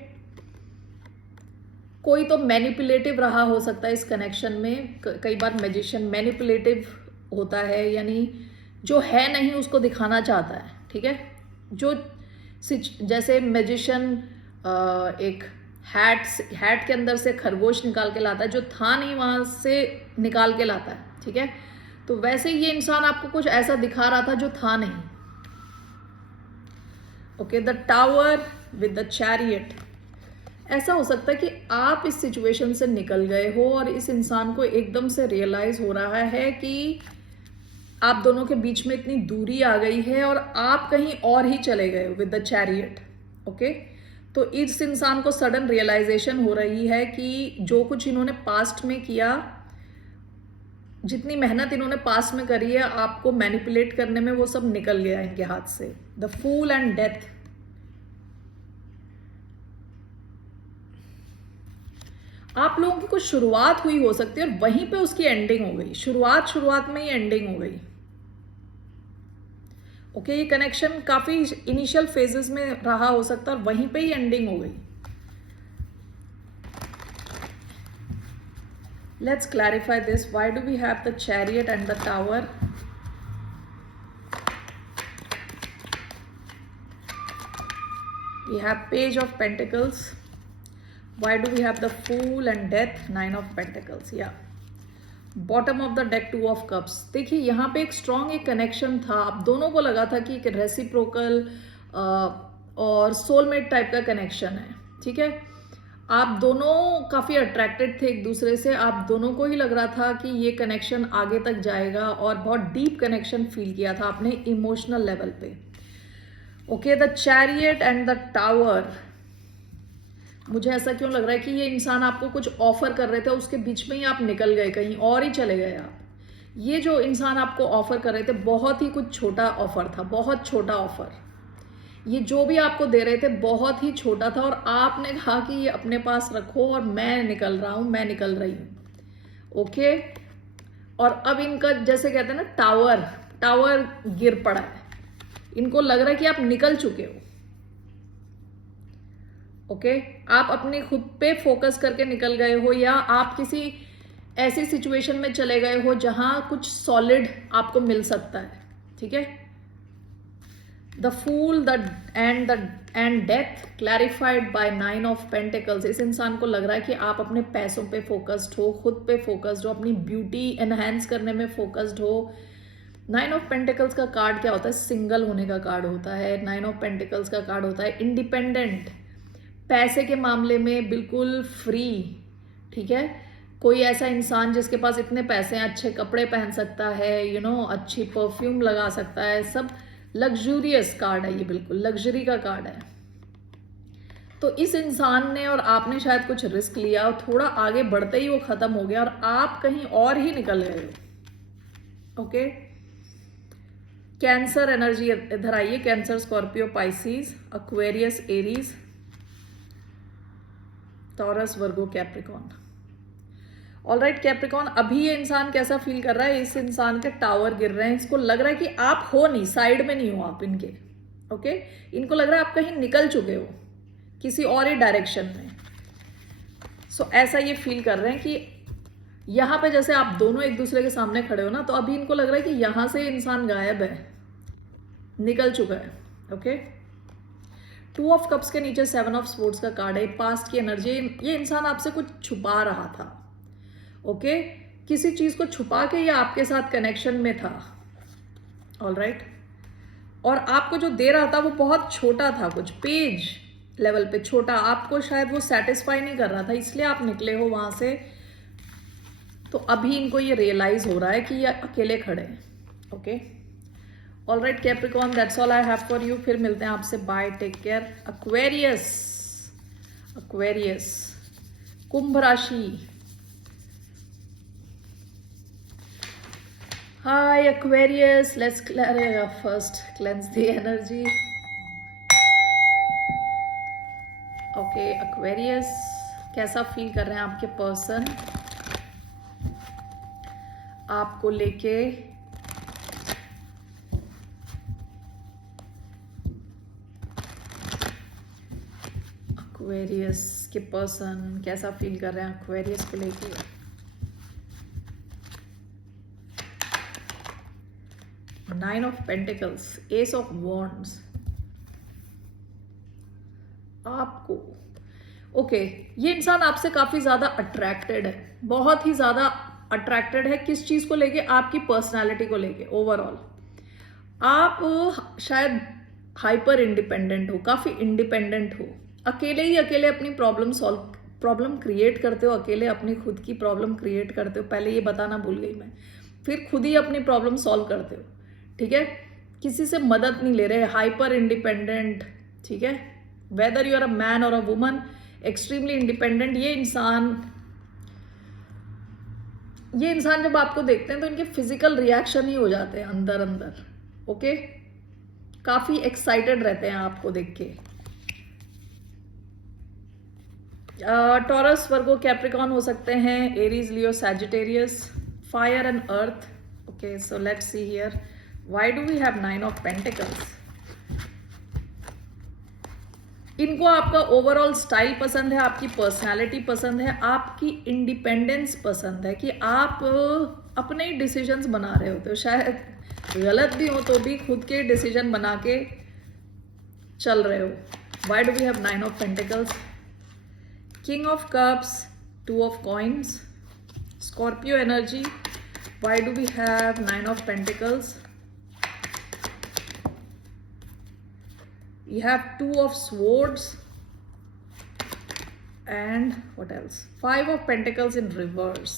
कोई तो मैनिपुलेटिव रहा हो सकता है इस कनेक्शन में। कई बार मैजिशियन मैनिपुलेटिव होता है, यानी जो है नहीं उसको दिखाना चाहता है। ठीक है, जो जैसे मैजिशियन एक हैट के अंदर से खरगोश निकाल के लाता है, जो था नहीं वहां से निकाल के लाता है। ठीक है, तो वैसे ये इंसान आपको कुछ ऐसा दिखा रहा था जो था नहीं। Okay, the tower with the chariot, ऐसा हो सकता है कि आप इस सिचुएशन से निकल गए हो और इस इंसान को एकदम से रियलाइज हो रहा है कि आप दोनों के बीच में इतनी दूरी आ गई है और आप कहीं और ही चले गए हो विद द चैरियट। ओके, तो इस इंसान को सडन रियलाइजेशन हो रही है कि जो कुछ इन्होंने पास्ट में किया, जितनी मेहनत इन्होंने पास्ट में करी है आपको मैनिपुलेट करने में, वो सब निकल गया इनके हाथ से। The fool and death. आप लोगों की कुछ शुरुआत हुई हो सकती है और वहीं पे उसकी एंडिंग हो गई। शुरुआत में ही एंडिंग हो गई। ओके, ये कनेक्शन काफी इनिशियल फेजेस में रहा हो सकता है और वहीं पे ही एंडिंग हो गई। Let's clarify this. Why do we have the chariot and the tower? We have page of pentacles. Why do we have the Fool and Death? 9 of Pentacles. Yeah. Bottom of the deck 2 of Cups. देखिए यहाँ पे एक strong एक connection था, आप दोनों को लगा था कि एक रेसिप्रोकल और सोलमेट टाइप का कनेक्शन है। ठीक है, आप दोनों काफी अट्रैक्टेड थे एक दूसरे से, आप दोनों को ही लग रहा था कि ये कनेक्शन आगे तक जाएगा और बहुत डीप कनेक्शन फील किया था आपने इमोशनल लेवल पे। Okay, the chariot and the tower. मुझे ऐसा क्यों लग रहा है कि ये इंसान आपको कुछ ऑफर कर रहे थे, उसके बीच में ही आप निकल गए, कहीं और ही चले गए आप। ये जो इंसान आपको ऑफर कर रहे थे बहुत ही कुछ छोटा ऑफर था, बहुत छोटा ऑफर। ये जो भी आपको दे रहे थे बहुत ही छोटा था और आपने कहा कि ये अपने पास रखो और मैं निकल रहा हूं, मैं निकल रही हूं। ओके, और अब इनका जैसे कहते हैं ना टावर गिर पड़ा है। इनको लग रहा है कि आप निकल चुके हो। ओके, आप अपने खुद पे फोकस करके निकल गए हो या आप किसी ऐसी सिचुएशन में चले गए हो जहां कुछ सॉलिड आपको मिल सकता है। ठीक है, the fool and death clarified by 9 of pentacles. इस इंसान को लग रहा है कि आप अपने पैसों पे फोकस्ड हो, खुद पे फोकस्ड हो, अपनी ब्यूटी एनहांस करने में फोकस्ड हो। 9 ऑफ पेंटिकल्स का कार्ड क्या होता है? सिंगल होने का कार्ड होता है। 9 ऑफ पेंटिकल्स का कार्ड होता है इंडिपेंडेंट, पैसे के मामले में बिल्कुल फ्री। ठीक है, कोई ऐसा इंसान जिसके पास इतने पैसे हैं, अच्छे कपड़े पहन सकता है, अच्छी परफ्यूम लगा सकता है, सब लग्जूरियस कार्ड है, ये बिल्कुल लग्जरी का कार्ड है। तो इस इंसान ने और आपने शायद कुछ रिस्क लिया और थोड़ा आगे बढ़ते ही वो खत्म हो गया और आप कहीं और ही निकल गए हो। ओके, कैंसर एनर्जी इधर आइए। Cancer, Scorpio, Pisces, Aquarius, Aries, Taurus, Virgo, Capricorn. All right Capricorn, अभी ये इंसान कैसा फील कर रहा है? इस इंसान के टावर गिर रहे हैं, इसको लग रहा है कि आप हो नहीं, साइड में नहीं हो आप इनके। ओके, इनको लग रहा है आप कहीं निकल चुके हो किसी और ही डायरेक्शन में। सो ऐसा ये फील कर रहे हैं कि यहां पे जैसे आप दोनों एक दूसरे के सामने खड़े हो ना, तो अभी इनको लग रहा है कि यहां से इंसान गायब है, निकल चुका है। ओके, 2 ऑफ कप्स के नीचे 7 ऑफ स्पोर्ट्स का कार्ड है, पास्ट की एनर्जी। ये इंसान आपसे कुछ छुपा रहा था। ओके, किसी चीज को छुपा के ये आपके साथ कनेक्शन में था। ऑलराइट, और आपको जो दे रहा था वो बहुत छोटा था, कुछ पेज लेवल पे छोटा, आपको शायद वो सेटिस्फाई नहीं कर रहा था, इसलिए आप निकले हो वहां से। तो अभी इनको ये रियलाइज हो रहा है कि ये अकेले खड़े हैं। Okay, all right Capricorn, that's all I have for you. फिर मिलते हैं आपसे, बाय, टेक केयर। एक्वेरियस, कुंभ राशि। Hi Aquarius, let's first cleanse the energy. Okay Aquarius, कैसा फील कर रहे हैं आपके पर्सन आपको लेके? एक्वेरियस के पर्सन कैसा फील कर रहे हैं एक्वेरियस को लेके? Nine of pentacles, S of wands. आपको ओके, ये इंसान आपसे काफी ज्यादा अट्रैक्टेड है, बहुत ही ज्यादा अट्रैक्टेड है। किस चीज को लेके? आपकी पर्सनालिटी को लेके। ओवरऑल आप शायद हाइपर इंडिपेंडेंट हो, काफी इंडिपेंडेंट हो, अकेले ही अकेले अपनी प्रॉब्लम क्रिएट करते हो, अकेले अपनी खुद की प्रॉब्लम क्रिएट करते हो। पहले ये बताना भूल गई मैं। फिर खुद ही अपनी प्रॉब्लम सॉल्व करते हो। ठीक है, किसी से मदद नहीं ले रहे, हाइपर इंडिपेंडेंट। ठीक है, whether you are a man और अ वुमन, एक्सट्रीमली इंडिपेंडेंट। ये इंसान जब आपको देखते हैं तो इनके फिजिकल रिएक्शन ही हो जाते हैं अंदर अंदर। ओके, काफी एक्साइटेड रहते हैं आपको देख के। टॉरस, वर्गो, कैप्रिकॉन हो सकते हैं, Aries, Leo, Sagittarius, fire and earth. Okay, so let's see here, why do we have 9 of pentacles. इनको आपका ओवरऑल स्टाइल पसंद है, आपकी पर्सनालिटी पसंद है, आपकी इंडिपेंडेंस पसंद है कि आप अपने ही डिसीजंस बना रहे होते हो, शायद गलत भी हो तो भी खुद के डिसीजन बना के चल रहे हो। Why do we have 9 of pentacles, king of cups, 2 of coins, Scorpio energy. Why do we have 9 of pentacles, you have 2 of swords and what else, 5 of pentacles in reverse.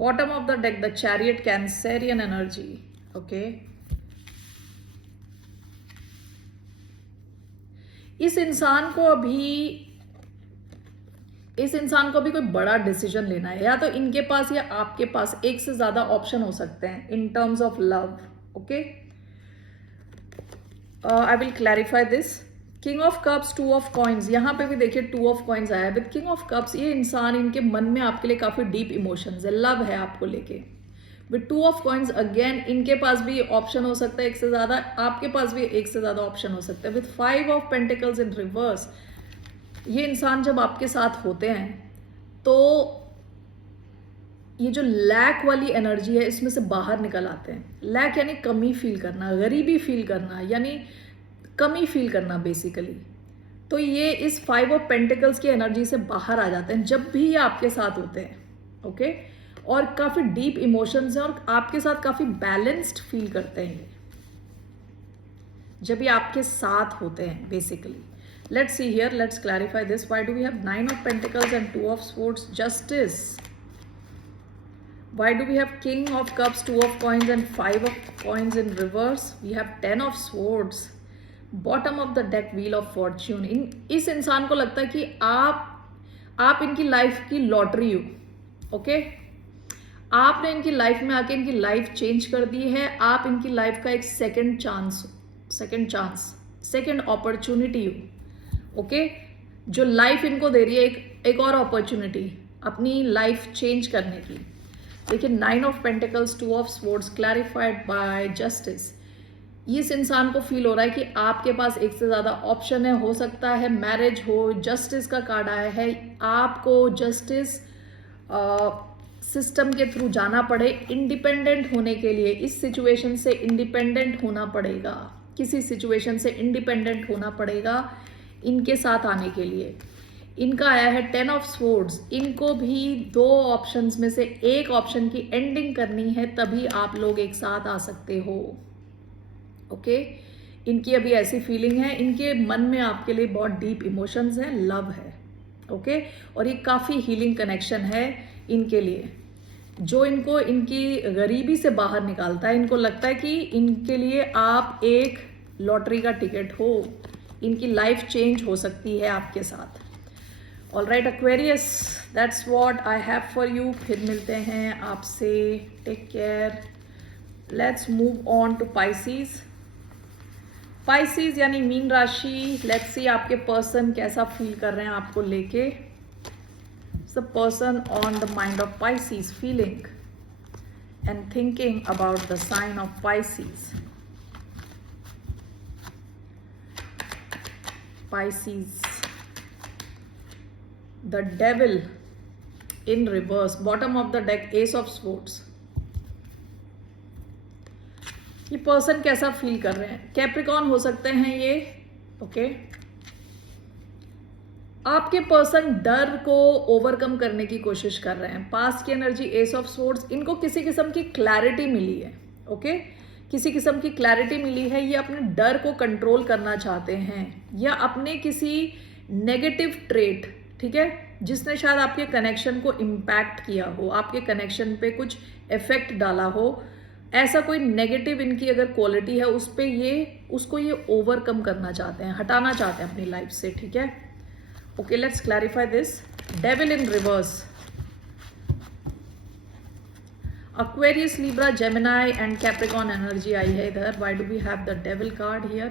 Bottom of the deck, the chariot, Cancerian energy. Okay, इस इंसान को अभी कोई बड़ा decision लेना है, या तो इनके पास या आपके पास एक से ज्यादा ऑप्शन हो सकते हैं in terms of love. Okay, I will clarify this. King of cups, 2 of coins, यहाँ पे भी देखिए 2 ऑफ कॉइन्स आया है विद किंग ऑफ कप्स। ये इंसान, इनके मन में आपके लिए काफी डीप इमोशंस है, लव है आपको लेके। विद 2 ऑफ कॉइन्स अगेन इनके पास भी ऑप्शन हो सकता है एक से ज्यादा, आपके पास भी एक से ज्यादा ऑप्शन हो सकता है। With 5 of pentacles in reverse, ये इंसान जब आपके साथ होते हैं तो ये जो लैक वाली एनर्जी है इसमें से बाहर निकल आते हैं। लैक यानी कमी फील करना, गरीबी फील करना, यानी कमी फील करना बेसिकली। तो ये इस 5 ऑफ पेंटिकल्स की एनर्जी से बाहर आ जाते हैं जब भी ये आपके साथ होते हैं। ओके, और काफी डीप इमोशंस हैं और आपके साथ काफी बैलेंस्ड फील करते हैं जब ये आपके साथ होते हैं basically. Let's see here, let's clarify this. Why do we have 9 of pentacles and 2 of swords, justice. Why do we have king of cups, 2 of coins and 5 of coins in reverse? We have 10 of swords. Bottom of the deck, wheel of fortune. इस इंसान को लगता है कि आप इनकी life की lottery हो। ओके, आपने इनकी लाइफ में आके इनकी लाइफ चेंज कर दी है। आप इनकी लाइफ का एक सेकेंड अपॉर्चुनिटी हो। ओके, जो लाइफ इनको दे रही है एक और अपॉर्चुनिटी अपनी लाइफ चेंज करने की। देखिए 9 of pentacles, 2 of swords, clarified bye justice. इस इंसान को फील हो रहा है कि आपके पास एक से ज्यादा ऑप्शन है, हो सकता है मैरिज हो। जस्टिस का कार्ड आया है, आपको जस्टिस सिस्टम के थ्रू जाना पड़े इंडिपेंडेंट होने के लिए। इस सिचुएशन से इंडिपेंडेंट होना पड़ेगा, किसी सिचुएशन से इंडिपेंडेंट होना पड़ेगा इनके साथ आने के लिए। इनका आया है 10 ऑफ स्वॉर्ड्स। इनको भी 2 ऑप्शंस में से एक ऑप्शन की एंडिंग करनी है, तभी आप लोग एक साथ आ सकते हो। ओके, इनकी अभी ऐसी फीलिंग है, इनके मन में आपके लिए बहुत डीप इमोशंस हैं, लव है। ओके, और ये काफी हीलिंग कनेक्शन है इनके लिए, जो इनको इनकी गरीबी से बाहर निकालता है। इनको लगता है कि इनके लिए आप एक लॉटरी का टिकट हो, इनकी लाइफ चेंज हो सकती है आपके साथ। Alright Aquarius, that's what I have for you. फिर मिलते हैं आपसे, take care. Let's move on to Pisces. Pisces यानी मीन राशि। लेट्स सी आपके पर्सन कैसा फील कर रहे हैं आपको लेके। The person on the mind of Pisces, feeling and thinking about the sign of Pisces. Pisces, the devil in reverse, bottom of the deck, ace of swords. ये person कैसा feel कर रहे हैं? कैप्रिकॉन हो सकते हैं ये। ओके, आपके पर्सन डर को ओवरकम करने की कोशिश कर रहे हैं। पास्ट की एनर्जी, एस ऑफ स्वॉर्ड्स। इनको किसी किस्म की क्लैरिटी मिली है। ओके, किसी किस्म की क्लैरिटी मिली है। ये अपने डर को कंट्रोल करना चाहते हैं, या अपने किसी नेगेटिव ट्रेट, ठीक है, जिसने शायद आपके कनेक्शन को इम्पैक्ट किया हो, आपके कनेक्शन पे कुछ इफेक्ट डाला हो, ऐसा कोई नेगेटिव इनकी अगर क्वालिटी है उस पे ये उसको ये ओवरकम करना चाहते हैं, हटाना चाहते हैं अपनी लाइफ से, ठीक है। Okay, let's clarify this. Devil in reverse, Aquarius, Libra, Gemini and Capricorn energy आई है इधर। Why do we have the Devil card here?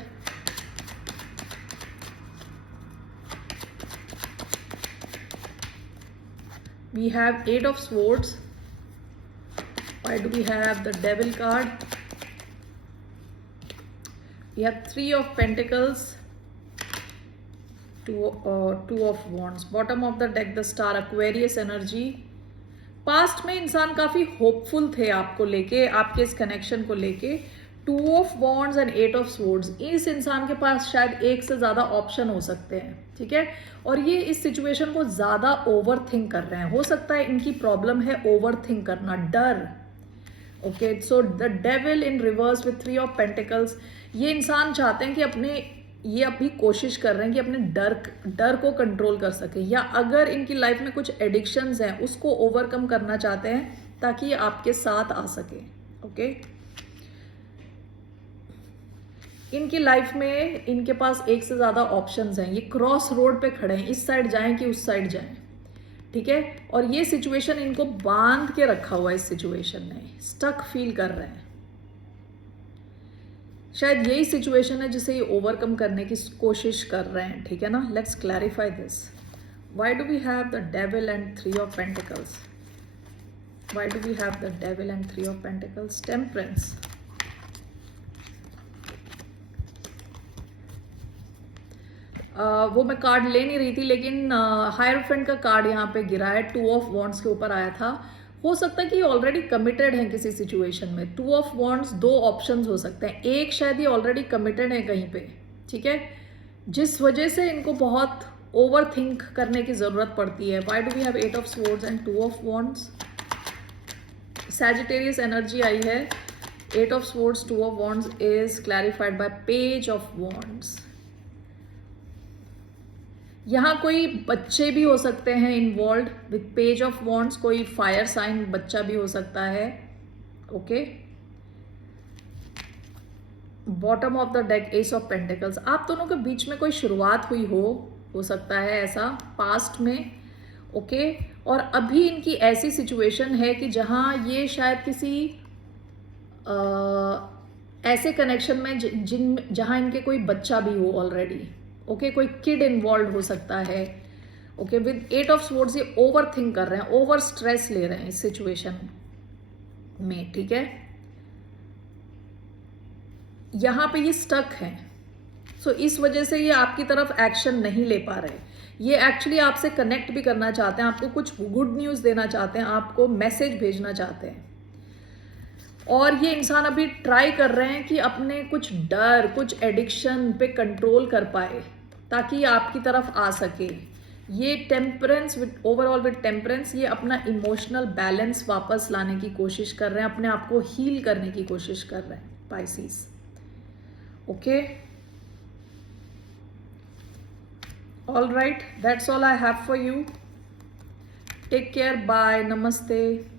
We have Eight of Swords. Why do we have the Devil card? We have Three of Pentacles, Two of Wands. Bottom of the deck, the Star, Aquarius energy. Past में इंसान काफी hopeful थे आपको लेके, आपके इस connection को लेके। Two of wands and eight of swords, इस इंसान के पास शायद एक से ज्यादा ऑप्शन हो सकते हैं, ठीक है। और ये इस सिचुएशन को ज्यादा ओवर थिंक कर रहे हैं। हो सकता है इनकी प्रॉब्लम है ओवर थिंक करना, डर। Okay, so the devil in reverse with three of pentacles. ये इंसान चाहते हैं कि अपने, ये अभी कोशिश कर रहे हैं कि अपने डर को कंट्रोल कर सके, या अगर इनकी लाइफ में कुछ एडिक्शंस हैं उसको ओवरकम करना चाहते हैं ताकि ये आपके साथ आ सके। ओके, इनकी लाइफ में इनके पास एक से ज्यादा ऑप्शंस हैं। ये क्रॉस रोड पे खड़े हैं, इस साइड जाएं कि उस साइड जाएं, ठीक है। और ये सिचुएशन इनको बांध के रखा हुआ है, इस सिचुएशन ने स्टक फील कर रहे हैं। शायद यही सिचुएशन है जिसे ये ओवरकम करने की कोशिश कर रहे हैं, ठीक है ना। Let's clarify this. Why do we have the devil and three of pentacles? Why do we have the devil and three of pentacles? Temperance, वो मैं कार्ड ले नहीं रही थी, लेकिन हायरफेंट का कार्ड यहाँ पे गिरा है, टू ऑफ वॉन्ड्स के ऊपर आया था। हो सकता है कि ऑलरेडी कमिटेड है किसी सिचुएशन में। टू ऑफ वॉन्ड्स, दो ऑप्शंस हो सकते हैं। एक, शायद ये ऑलरेडी कमिटेड है कहीं पे, ठीक है, जिस वजह से इनको बहुत ओवर थिंक करने की जरूरत पड़ती है। Why do we have eight of swords and two of wands? Sagittarius energy आई है। Eight of swords, two of wands is clarified by page of wands. यहाँ कोई बच्चे भी हो सकते हैं involve with page of wands, कोई फायर साइन बच्चा भी हो सकता है। Okay, bottom of the deck, ace of pentacles. आप दोनों के बीच में कोई शुरुआत हुई हो सकता है ऐसा पास्ट में। ओके, और अभी इनकी ऐसी सिचुएशन है कि जहां ये शायद किसी ऐसे कनेक्शन में जहां इनके कोई बच्चा भी हो ऑलरेडी। ओके, कोई किड इन्वॉल्व हो सकता है। Okay, with eight of swords ये ओवर थिंक कर रहे हैं, ओवर स्ट्रेस ले रहे हैं इस सिचुएशन में, ठीक है। यहां पे ये स्टक है, सो इस वजह से ये आपकी तरफ एक्शन नहीं ले पा रहे। ये एक्चुअली आपसे कनेक्ट भी करना चाहते हैं, आपको कुछ गुड न्यूज देना चाहते हैं, आपको मैसेज भेजना चाहते हैं। और ये इंसान अभी ट्राई कर रहे हैं कि अपने कुछ डर, कुछ एडिक्शन पे कंट्रोल कर पाए ताकि आपकी तरफ आ सके। ये टेम्परेंस, ओवरऑल विद टेम्परेंस, ये अपना इमोशनल बैलेंस वापस लाने की कोशिश कर रहे हैं, अपने आप को हील करने की कोशिश कर रहे हैं, Pisces. Okay, all right, that's all I have for you. Take care, bye, नमस्ते।